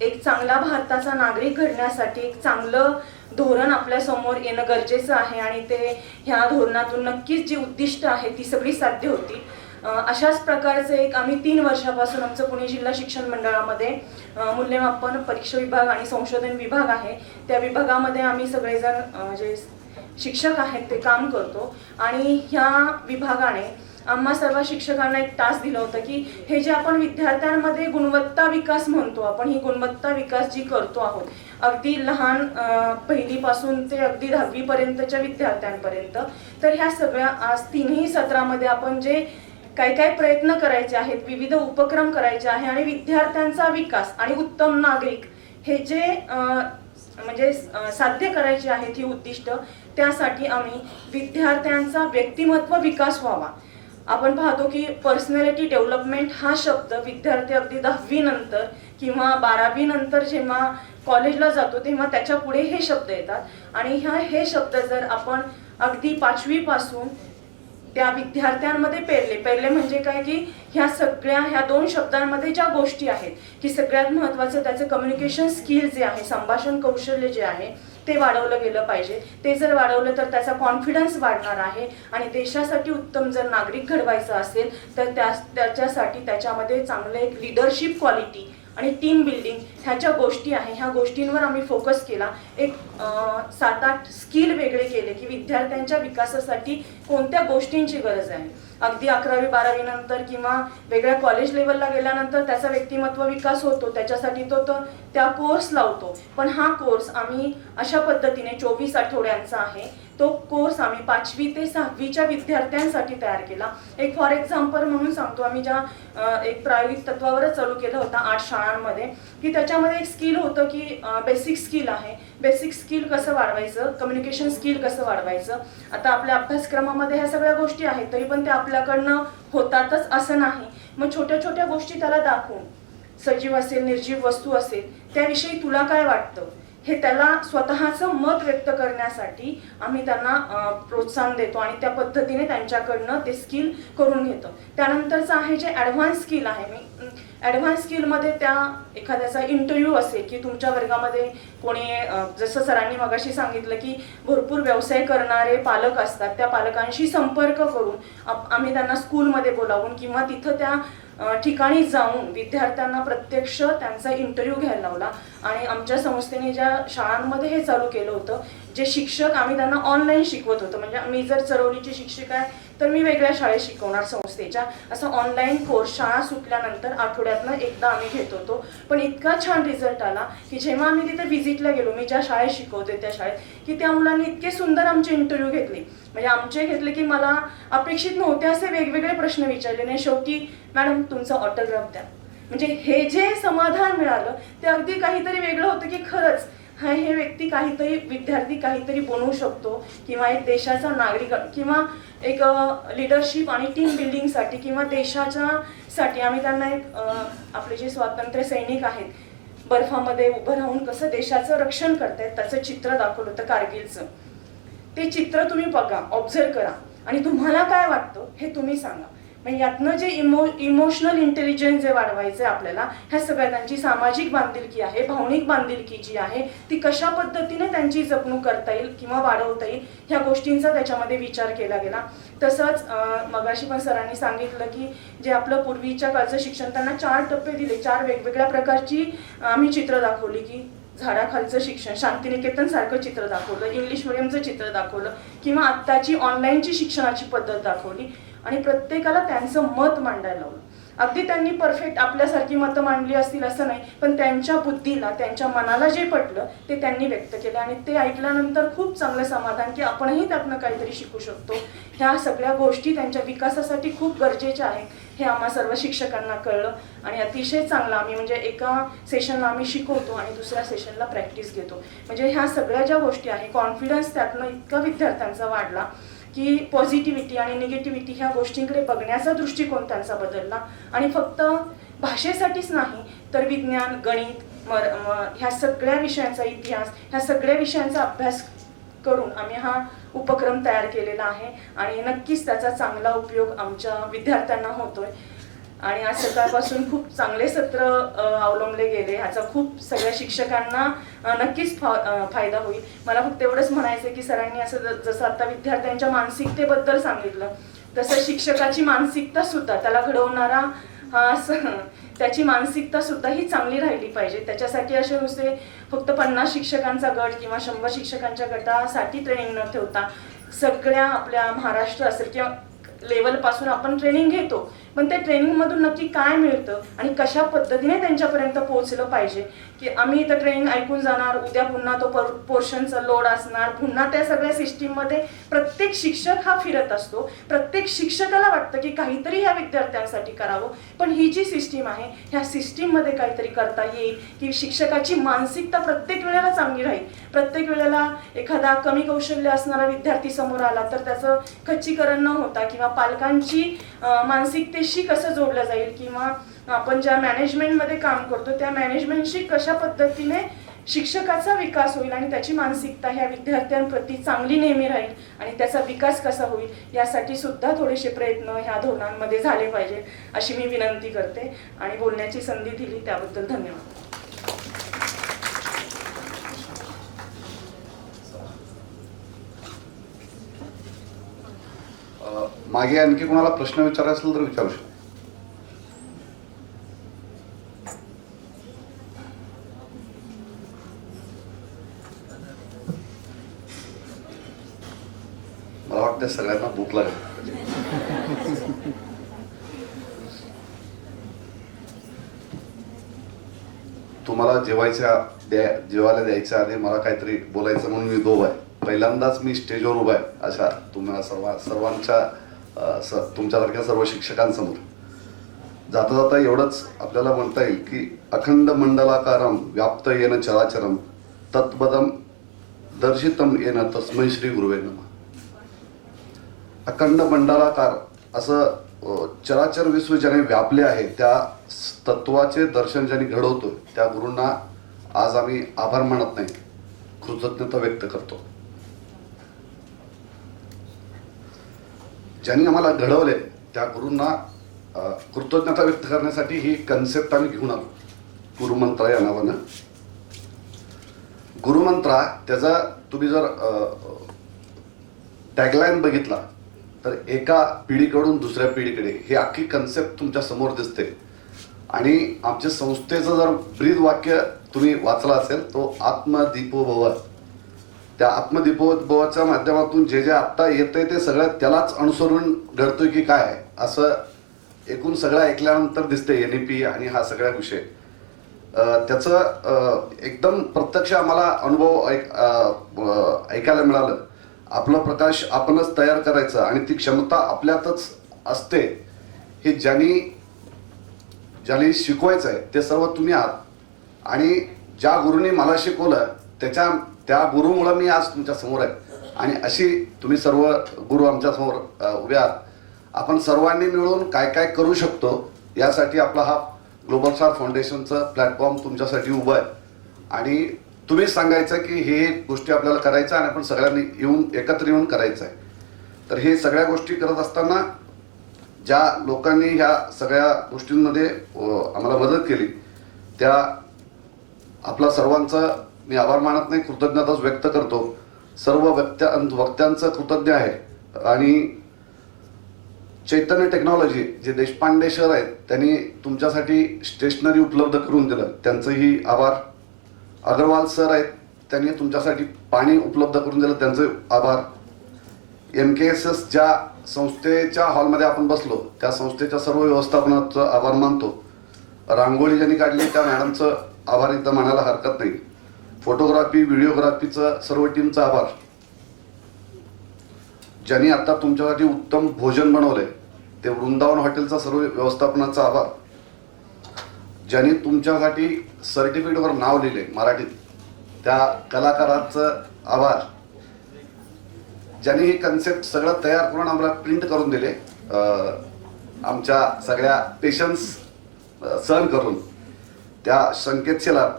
एक चांगला भारताचा नागरिक घडण्यासाठी एक चांगलं धोरण आपल्या समोर येणं गरजेचं आहे आणि ते ह्या धोरणातून नक्कीच जी उद्दिष्ट आहे ती सगळी साध्य होती. अशाच प्रकारचे एक आम्ही 3 वर्षापासून आमचं पुणे जिल्हा शिक्षण मंडळामध्ये मूल्यमापन परीक्षा विभाग आणि संशोधन विभाग आहे. त्या विभागामध्ये आम्ही सगळेजण जे शिक्षक आहेत ते काम करतो आणि ह्या विभागाने आम्हा सर्व शिक्षकांना एक टास्क दिलं होतं की हे जे आपण विद्यार्थ्यांमध्ये गुणवत्ता विकास म्हणतो, आपण ही गुणवत्ता विकास जी करतो आहोत अगदी लहान पहिलीपासून ते अगदी 10वी पर्यंतच्या विद्यार्थ्यांपर्यंत, तर ह्या सगळ्या आज 3ही सत्रामध्ये आपण जे काय काय प्रयत्न करायचे आहेत, विविध उपक्रम करायचे आहे आणि विद्यार्थ्यांचा विकास आणि उत्तम नागरिक हे जे म्हणजे साध्य करायचे आहेत ही उद्दिष्ट, त्यासाठी आम्ही विद्यार्थ्यांचा व्यक्तिमत्व विकास व्हावा. आपण पाहतो की पर्सनॅलिटी डेव्हलपमेंट हा शब्द विद्यार्थी अगदी 10वी नंतर किंवा 12वी नंतर जेव्हा कॉलेजला जातो तेव्हा त्याच्या पुढे हे शब्द येतात आणि हे शब्द जर आपण अगदी 5वी पासून त्या विद्यार्थ्यांमध्ये पेरले म्हणजे काय की ह्या 2 शब्दांमध्ये ज्या गोष्टी आहेत की सगळ्यात महत्त्वाचं त्याचं कम्युनिकेशन स्किल जे आहे, संभाषण कौशल्य जे आहे ते वाढवलं गेलं पाहिजे. ते जर वाढवलं तर त्याचा कॉन्फिडन्स वाढणार आहे आणि देशासाठी उत्तम जर नागरिक घडवायचं असेल तर त्याच्यासाठी त्याच्यामध्ये चांगलं एक लिडरशिप क्वालिटी आणि टीम बिल्डिंग ह्या ज्या गोष्टी आहे ह्या गोष्टींवर आम्ही फोकस केला. एक 7-8 स्किल वेगळे केले की विद्यार्थ्यांच्या विकासासाठी कोणत्या गोष्टींची गरज आहे. अगदी 11वी-12वी नंतर किंवा वेगळ्या कॉलेज लेवलला गेल्यानंतर त्याचा व्यक्तिमत्व विकास होतो, त्याच्यासाठी तो त्या कोर्स लावतो. पण हा कोर्स आम्ही अशा पद्धतीने 24 आठवड्यांचा आहे. तो कोर्स आम्ही 5वी ते 6वीच्या विद्यार्थ्यांसाठी तयार केला. एक फॉर एक्झाम्पल म्हणून सांगतो, आम्ही ज्या एक प्रायोगिक तत्वावरच चालू केलं होतं 8 शाळांमध्ये, की त्याच्यामध्ये एक स्किल होतं की बेसिक स्किल आहे. बेसिक स्किल कसं वाढवायचं, कम्युनिकेशन स्किल कसं वाढवायचं. आता आपल्या अभ्यासक्रमामध्ये ह्या सगळ्या गोष्टी आहेत तरी पण त्या आपल्याकडनं होतातच असं नाही. मग छोट्या छोट्या गोष्टी त्याला दाखवून, सजीव असेल निर्जीव वस्तू असेल त्याविषयी तुला काय वाटतं हे त्याला स्वतःचं मत व्यक्त करण्यासाठी आम्ही त्यांना प्रोत्साहन देतो आणि त्या पद्धतीने त्यांच्याकडनं ते स्किल करून घेतो. त्यानंतरचं आहे जे ॲडव्हान्स स्किल आहे, मी ॲडव्हान्स स्किलमध्ये त्या एखाद्याचा इंटरव्ह्यू असेल की तुमच्या वर्गामध्ये कोणी जसं सरांनी मगाशी सांगितलं की भरपूर व्यवसाय करणारे पालक असतात, त्या पालकांशी संपर्क करून आम्ही त्यांना स्कूलमध्ये बोलावून किंवा तिथं त्या ठिकाणी जाऊन विद्यार्थ्यांना प्रत्यक्ष त्यांचा इंटरव्ह्यू घ्यायला लावला. आणि आमच्या संस्थेने ज्या शाळांमध्ये हे चालू केलं होतं, जे शिक्षक आम्ही त्यांना ऑनलाईन शिकवत होतो, म्हणजे मी जर चरवलीची शिक्षिका आहे तर मी वेगळ्या शाळेत शिकवणार संस्थेच्या, असं ऑनलाईन कोर्स शाळा सुटल्यानंतर आठवड्यातनं एकदा आम्ही घेत होतो. पण इतका छान रिझल्ट आला की जेव्हा आम्ही तिथे व्हिजिटला गेलो, मी ज्या शाळेत शिकवते त्या शाळेत, की त्या मुलांनी इतके सुंदर आमचे इंटरव्ह्यू घेतले, म्हणजे आमचे घेतले की मला अपेक्षित नव्हते असे वेगवेगळे प्रश्न विचारले नाही. शेवटी मॅडम तुमचा ऑटोग्राफ द्या, म्हणजे हे जे समाधान मिळालं ते अगदी काहीतरी वेगळं होतं की खरंच हे व्यक्ती काहीतरी, विद्यार्थी काहीतरी बनवू शकतो किंवा एक देशाचा नागरिक किंवा एक लिडरशिप आणि टीम बिल्डिंगसाठी किंवा देशाच्यासाठी आम्ही त्यांना एक आपले जे स्वातंत्र्य सैनिक आहेत बर्फामध्ये उभं राहून कसं देशाचं रक्षण करतायत त्याचं चित्र दाखवलं होतं कारगिलचं. ते चित्र तुम्ही बघा, ऑब्झर्व करा आणि तुम्हाला काय वाटतं हे तुम्ही सांगा. म्हणजे यातनं जे इमोशनल इंटेलिजन्स जे वाढवायचं आहे आपल्याला, ह्या सगळ्या त्यांची सामाजिक बांधिलकी आहे, भावनिक बांधिलकी जी आहे ती कशा पद्धतीने त्यांची जपणूक करता येईल किंवा वाढवता येईल ह्या गोष्टींचा त्याच्यामध्ये विचार केला गेला. तसंच मगाशी पण सरांनी सांगितलं की जे आपलं पूर्वीच्या काळचं शिक्षण, त्यांना 4 टप्पे दिले, 4 वेगवेगळ्या प्रकारची आम्ही चित्र दाखवली की झाडाखालचं शिक्षण, शांतिनिकेतन सारखं चित्र दाखवलं, इंग्लिश मिडियमचं चित्र दाखवलं किंवा आत्ताची ऑनलाईनची शिक्षणाची पद्धत दाखवली आणि प्रत्येकाला त्यांचं मत मांडायला लावलं. अगदी त्यांनी परफेक्ट आपल्यासारखी मतं मांडली असतील असं नाही, पण त्यांच्या बुद्धीला, त्यांच्या मनाला जे पटलं ते त्यांनी व्यक्त केलं आणि ते ऐकल्यानंतर खूप चांगलं समाधान की आपणही त्यातनं काहीतरी शिकू शकतो. ह्या सगळ्या गोष्टी त्यांच्या विकासासाठी खूप गरजेच्या आहेत हे आम्हा सर्व शिक्षकांना कळलं आणि अतिशय चांगलं आम्ही म्हणजे एका सेशनला आम्ही शिकवतो आणि दुसऱ्या सेशनला प्रॅक्टिस घेतो. म्हणजे ह्या सगळ्या ज्या गोष्टी आहे, कॉन्फिडन्स त्यातनं इतका विद्यार्थ्यांचा वाढला की पॉझिटिव्हिटी आणि निगेटिव्हिटी ह्या गोष्टींकडे बघण्याचा दृष्टिकोन त्यांचा बदलला आणि फक्त भाषेसाठीच नाही तर विज्ञान, गणित, ह्या सगळ्या विषयांचा, इतिहास, ह्या सगळ्या विषयांचा अभ्यास करून आम्ही हा उपक्रम तयार केलेला आहे आणि नक्कीच त्याचा चांगला उपयोग आमच्या विद्यार्थ्यांना होतोय. आणि आज सकाळपासून खूप चांगले सत्र अवलंबले गेले, ह्याचा खूप सगळ्या शिक्षकांना नक्कीच फायदा होईल. मला फक्त एवढंच म्हणायचं की सरांनी असं जसं आता विद्यार्थ्यांच्या मानसिकतेबद्दल सांगितलं तसं शिक्षकाची मानसिकता सुद्धा, त्याला घडवणारा त्याची मानसिकता सुद्धा ही चांगली राहिली पाहिजे. त्याच्यासाठी असे नुसते फक्त 50 शिक्षकांचा गट किंवा 100 शिक्षकांच्या गटासाठी ट्रेनिंग न ठेवता सगळ्या आपल्या महाराष्ट्र असेल किंवा लेवलपासून आपण ट्रेनिंग घेतो, पण त्या ट्रेनिंगमधून नक्की काय मिळतं आणि कशा पद्धतीने त्यांच्यापर्यंत पोहोचलं पाहिजे की आम्ही इथं ट्रेनिंग ऐकून जाणार, उद्या पुन्हा तो पोर्शनचा लोड असणार, पुन्हा त्या सगळ्या सिस्टीममध्ये प्रत्येक शिक्षक हा फिरत असतो. प्रत्येक शिक्षकाला वाटतं की काहीतरी ह्या विद्यार्थ्यांसाठी करावं, पण ही जी सिस्टीम आहे ह्या सिस्टीममध्ये काहीतरी करता येईल की शिक्षकाची मानसिकता प्रत्येक वेळेला चांगली राहील. प्रत्येक वेळेला एखादा कमी कौशल्य असणारा विद्यार्थी समोर आला तर त्याचं खच्चीकरण न होता किंवा पालकांची मानसिकतेशी कसं जोडलं जाईल किंवा आपण ज्या मॅनेजमेंटमध्ये काम करतो त्या मॅनेजमेंटशी कशा पद्धतीने शिक्षकाचा विकास होईल आणि त्याची मानसिकता ह्या विद्यार्थ्यांप्रती चांगली नेहमी राहील आणि त्याचा विकास कसा होईल यासाठी सुद्धा थोडेसे प्रयत्न ह्या धोरणांमध्ये झाले पाहिजे अशी मी विनंती करते आणि बोलण्याची संधी दिली त्याबद्दल धन्यवाद. मागे आणखी कोणाला प्रश्न विचारायचा असेल तर विचारू शकतो. मला वाटतं सगळ्यांना भूक लागेल. तुम्हाला जेवायला द्यायच्या आधी मला काहीतरी बोलायचं म्हणून मी दोब आहे. पहिल्यांदाच मी स्टेजवर उभा आहे अशा तुम्हाला सर्वांच्या तुमच्यासारख्या सर्व शिक्षकांसमोर. जाता जाता एवढंच आपल्याला म्हणता येईल की अखंड मंडलाकारम व्याप्त येन चराचरम तत्पदम दर्शितम येन तस्मै श्री गुरुवे नमः. अखंड मंडलाकार असं चराचर विश्व ज्याने व्यापले आहे त्या तत्वाचे दर्शन ज्यांनी घडवतो त्या गुरूंना आज आम्ही आभार मानत नाही, कृतज्ञता व्यक्त करतो. ज्यांनी आम्हाला घडवले त्या गुरूंना कृतज्ञता व्यक्त करण्यासाठी ही कन्सेप्ट आम्ही घेऊन आलो गुरुमंत्रा या नावानं. गुरुमंत्रा त्याचा तुम्ही जर टॅगलाईन बघितला तर एका पिढीकडून दुसऱ्या पिढीकडे ही अख्खी कन्सेप्ट तुमच्या समोर दिसते. आणि आमच्या संस्थेचं जर ब्रीद वाक्य तुम्ही वाचला असेल तो आत्मदीपो भव. त्या आत्मदीपोभवाच्या माध्यमातून जे जे आत्ता येतंय ते सगळं त्यालाच अनुसरून घडतोय की काय असं एकूण सगळं ऐकल्यानंतर दिसते. NEP आणि हा सगळा विषय त्याचं एकदम प्रत्यक्ष आम्हाला अनुभव ऐकायला मिळालं. आपला प्रकाश आपणच तयार करायचा आणि ती क्षमता आपल्यातच असते हे ज्याला शिकवायचं आहे ते सर्व तुम्ही आहात. आणि ज्या गुरुने मला शिकवलं त्या गुरुमुळे मी आज तुमच्या समोर आहे. आणि अशी तुम्ही सर्व गुरु आमच्या समोर उभे आहात. आपण सर्वांनी मिळून काय काय करू शकतो यासाठी आपला हा ग्लोबल स्टार फाउंडेशनचं प्लॅटफॉर्म तुमच्यासाठी उभं आहे. आणि तुम्ही सांगायचं की हे गोष्टी आपल्याला करायच्या आणि आपण सगळ्यांनी एकत्र येऊन करायचं आहे. तर हे सगळ्या गोष्टी करत असताना ज्या लोकांनी ह्या सगळ्या गोष्टींमध्ये आम्हाला मदत केली त्या आपला सर्वांचा मी आभार मानत नाही, कृतज्ञताच व्यक्त करतो. सर्व वक्त्यांचं कृतज्ञ आहे. आणि चैतन्य टेक्नॉलॉजी जे देशपांडे सर आहेत त्यांनी तुमच्यासाठी स्टेशनरी उपलब्ध करून दिलं त्यांचंही आभार. अग्रवाल सर आहेत त्यांनी तुमच्यासाठी पाणी उपलब्ध करून दिलं त्यांचे आभार. MKSS ज्या संस्थेच्या हॉलमध्ये आपण बसलो त्या संस्थेच्या सर्व व्यवस्थापनाचं आभार मानतो. रांगोळी ज्यांनी काढली त्या मॅडमचं आभार इथं मानायला हरकत नाही. फोटोग्राफी व्हिडिओग्राफीचं सर्व टीमचा आभार. ज्यांनी आता तुमच्यासाठी उत्तम भोजन बनवलंय ते वृंदावन हॉटेलचा सर्व व्यवस्थापनाचा आभार. ज्यांनी तुमच्यासाठी सर्टिफिकेटवर नाव लिहिले मराठीत त्या कलाकारांचं आभार. ज्यांनी ही कन्सेप्ट सगळं तयार करून आम्हाला प्रिंट करून दिले आमच्या सगळ्या पेशन्स सहन करून. त्या संकेतशीला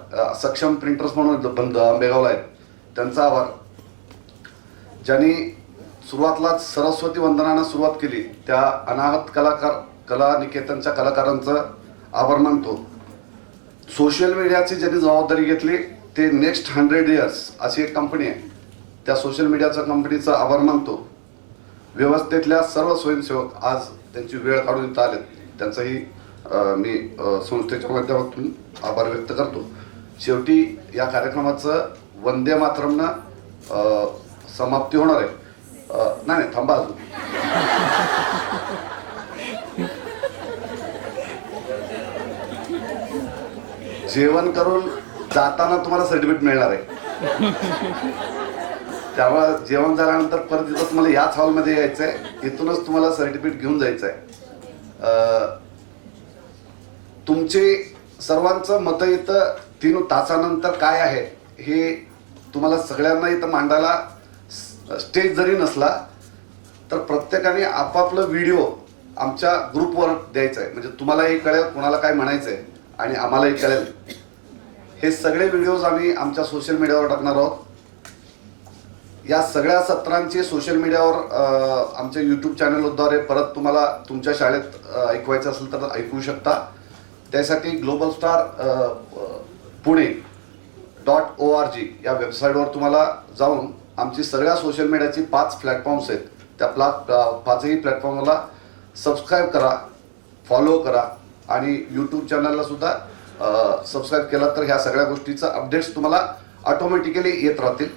सक्षम प्रिंटर्स म्हणून आंबेगावला आहेत त्यांचा आभार. ज्यांनी सुरुवातलाच सरस्वती वंदनानं सुरुवात केली त्या अनाहत कला निकेतनच्या कलाकारांचं आभार मानतो. सोशल मीडियाची ज्यांनी जबाबदारी घेतली ते नेक्स्ट 100 इयर्स अशी एक कंपनी आहे त्या सोशल मीडियाच्या कंपनीचा आभार मानतो. व्यवस्थेतल्या सर्व स्वयंसेवक आज त्यांची वेळ काढून इथं आलेत त्यांचाही मी संस्थेच्या माध्यमातून आभार व्यक्त करतो. शेवटी या कार्यक्रमाचं वंदे मातरमनं समाप्ती होणार आहे. नाही थांबा अजून. जेवण करून जाताना तुम्हाला सर्टिफिकेट मिळणार आहे. त्यामुळे जेवण झाल्यानंतर परत इथं तुम्हाला याच हॉलमध्ये यायचं आहे. इथूनच तुम्हाला सर्टिफिकेट घेऊन जायचं आहे. तुमचे सर्वांचं मत इथं 3 तासानंतर काय आहे हे तुम्हाला सगळ्यांना इथं मांडायला स्टेज जरी नसला तर प्रत्येकाने आपापलं व्हिडिओ आमच्या ग्रुपवर द्यायचं आहे. म्हणजे तुम्हालाही कळेल कोणाला काय म्हणायचं आहे आणि आम्हालाही कळेल. हे सगळे व्हिडिओज आम्ही आमच्या सोशल मीडियावर टाकणार आहोत. या सगळ्या सत्रांची सोशल मीडियावर आमच्या यूट्यूब चॅनलद्वारे परत तुम्हाला तुमच्या शाळेत ऐकवायचं असेल तर ऐकू शकता. त्यासाठी ग्लोबल स्टार पुणे.org या वेबसाईटवर तुम्हाला जाऊन आमची सगळ्या सोशल मीडियाची 5 प्लॅटफॉर्म्स आहेत त्या 5ही प्लॅटफॉर्मला सबस्क्राईब करा, फॉलो करा आणि यूट्यूब चॅनलला सुद्धा सबस्क्राईब केला तर ह्या सगळ्या गोष्टीचं अपडेट्स तुम्हाला ऑटोमॅटिकली येत राहतील.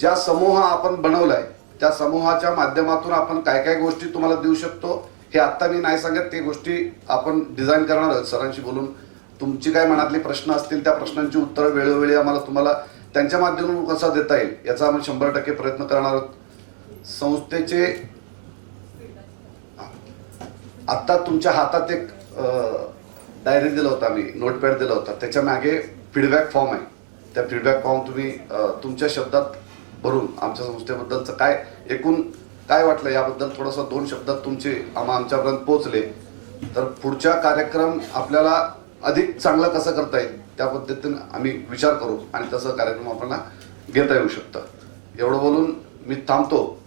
ज्या समूह आपण बनवलाय त्या समूहाच्या माध्यमातून आपण काय काय गोष्टी तुम्हाला देऊ शकतो हे आत्ता मी नाही सांगत. ते गोष्टी आपण डिझाईन करणार आहोत सरांशी बोलून. तुमची काय मनातली प्रश्न असतील त्या प्रश्नांची उत्तरं वेळोवेळी आम्हाला तुम्हाला त्यांच्या माध्यमातून कसा देता येईल याचा आम्ही 100% प्रयत्न करणार आहोत. संस्थेचे आत्ता तुमच्या हातात एक डायरी दिला होता आम्ही, नोटपॅड दिला होता. त्याच्या मागे फीडबॅक फॉर्म आहे. त्या फीडबॅक फॉर्म तुम्ही तुमच्या शब्दात भरून आमच्या संस्थेबद्दलचं काय एकूण काय वाटलं याबद्दल थोडंसं 2 शब्दात तुमचे आमच्यापर्यंत पोहोचले तर पुढच्या कार्यक्रम आपल्याला अधिक चांगलं कसं करता येईल त्या पद्धतीने आम्ही विचार करू आणि तसं कार्यक्रम आपल्याला घेता येऊ शकतं. एवढं बोलून मी थांबतो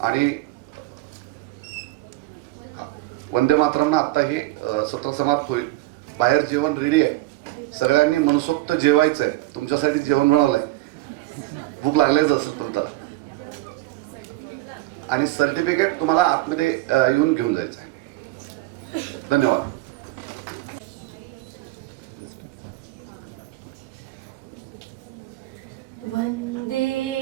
आणि वंदे मातरमनं आत्ता हे सत्र समाप्त होईल. बाहेर जेवण रेडी आहे. सगळ्यांनी मनसोक्त जेवायचं आहे. तुमच्यासाठी जेवण बनवलंय. भूक लागलेच असेल तुमचा. आणि सर्टिफिकेट तुम्हाला आतमध्ये येऊन घेऊन जायचं आहे. धन्यवाद. वंदे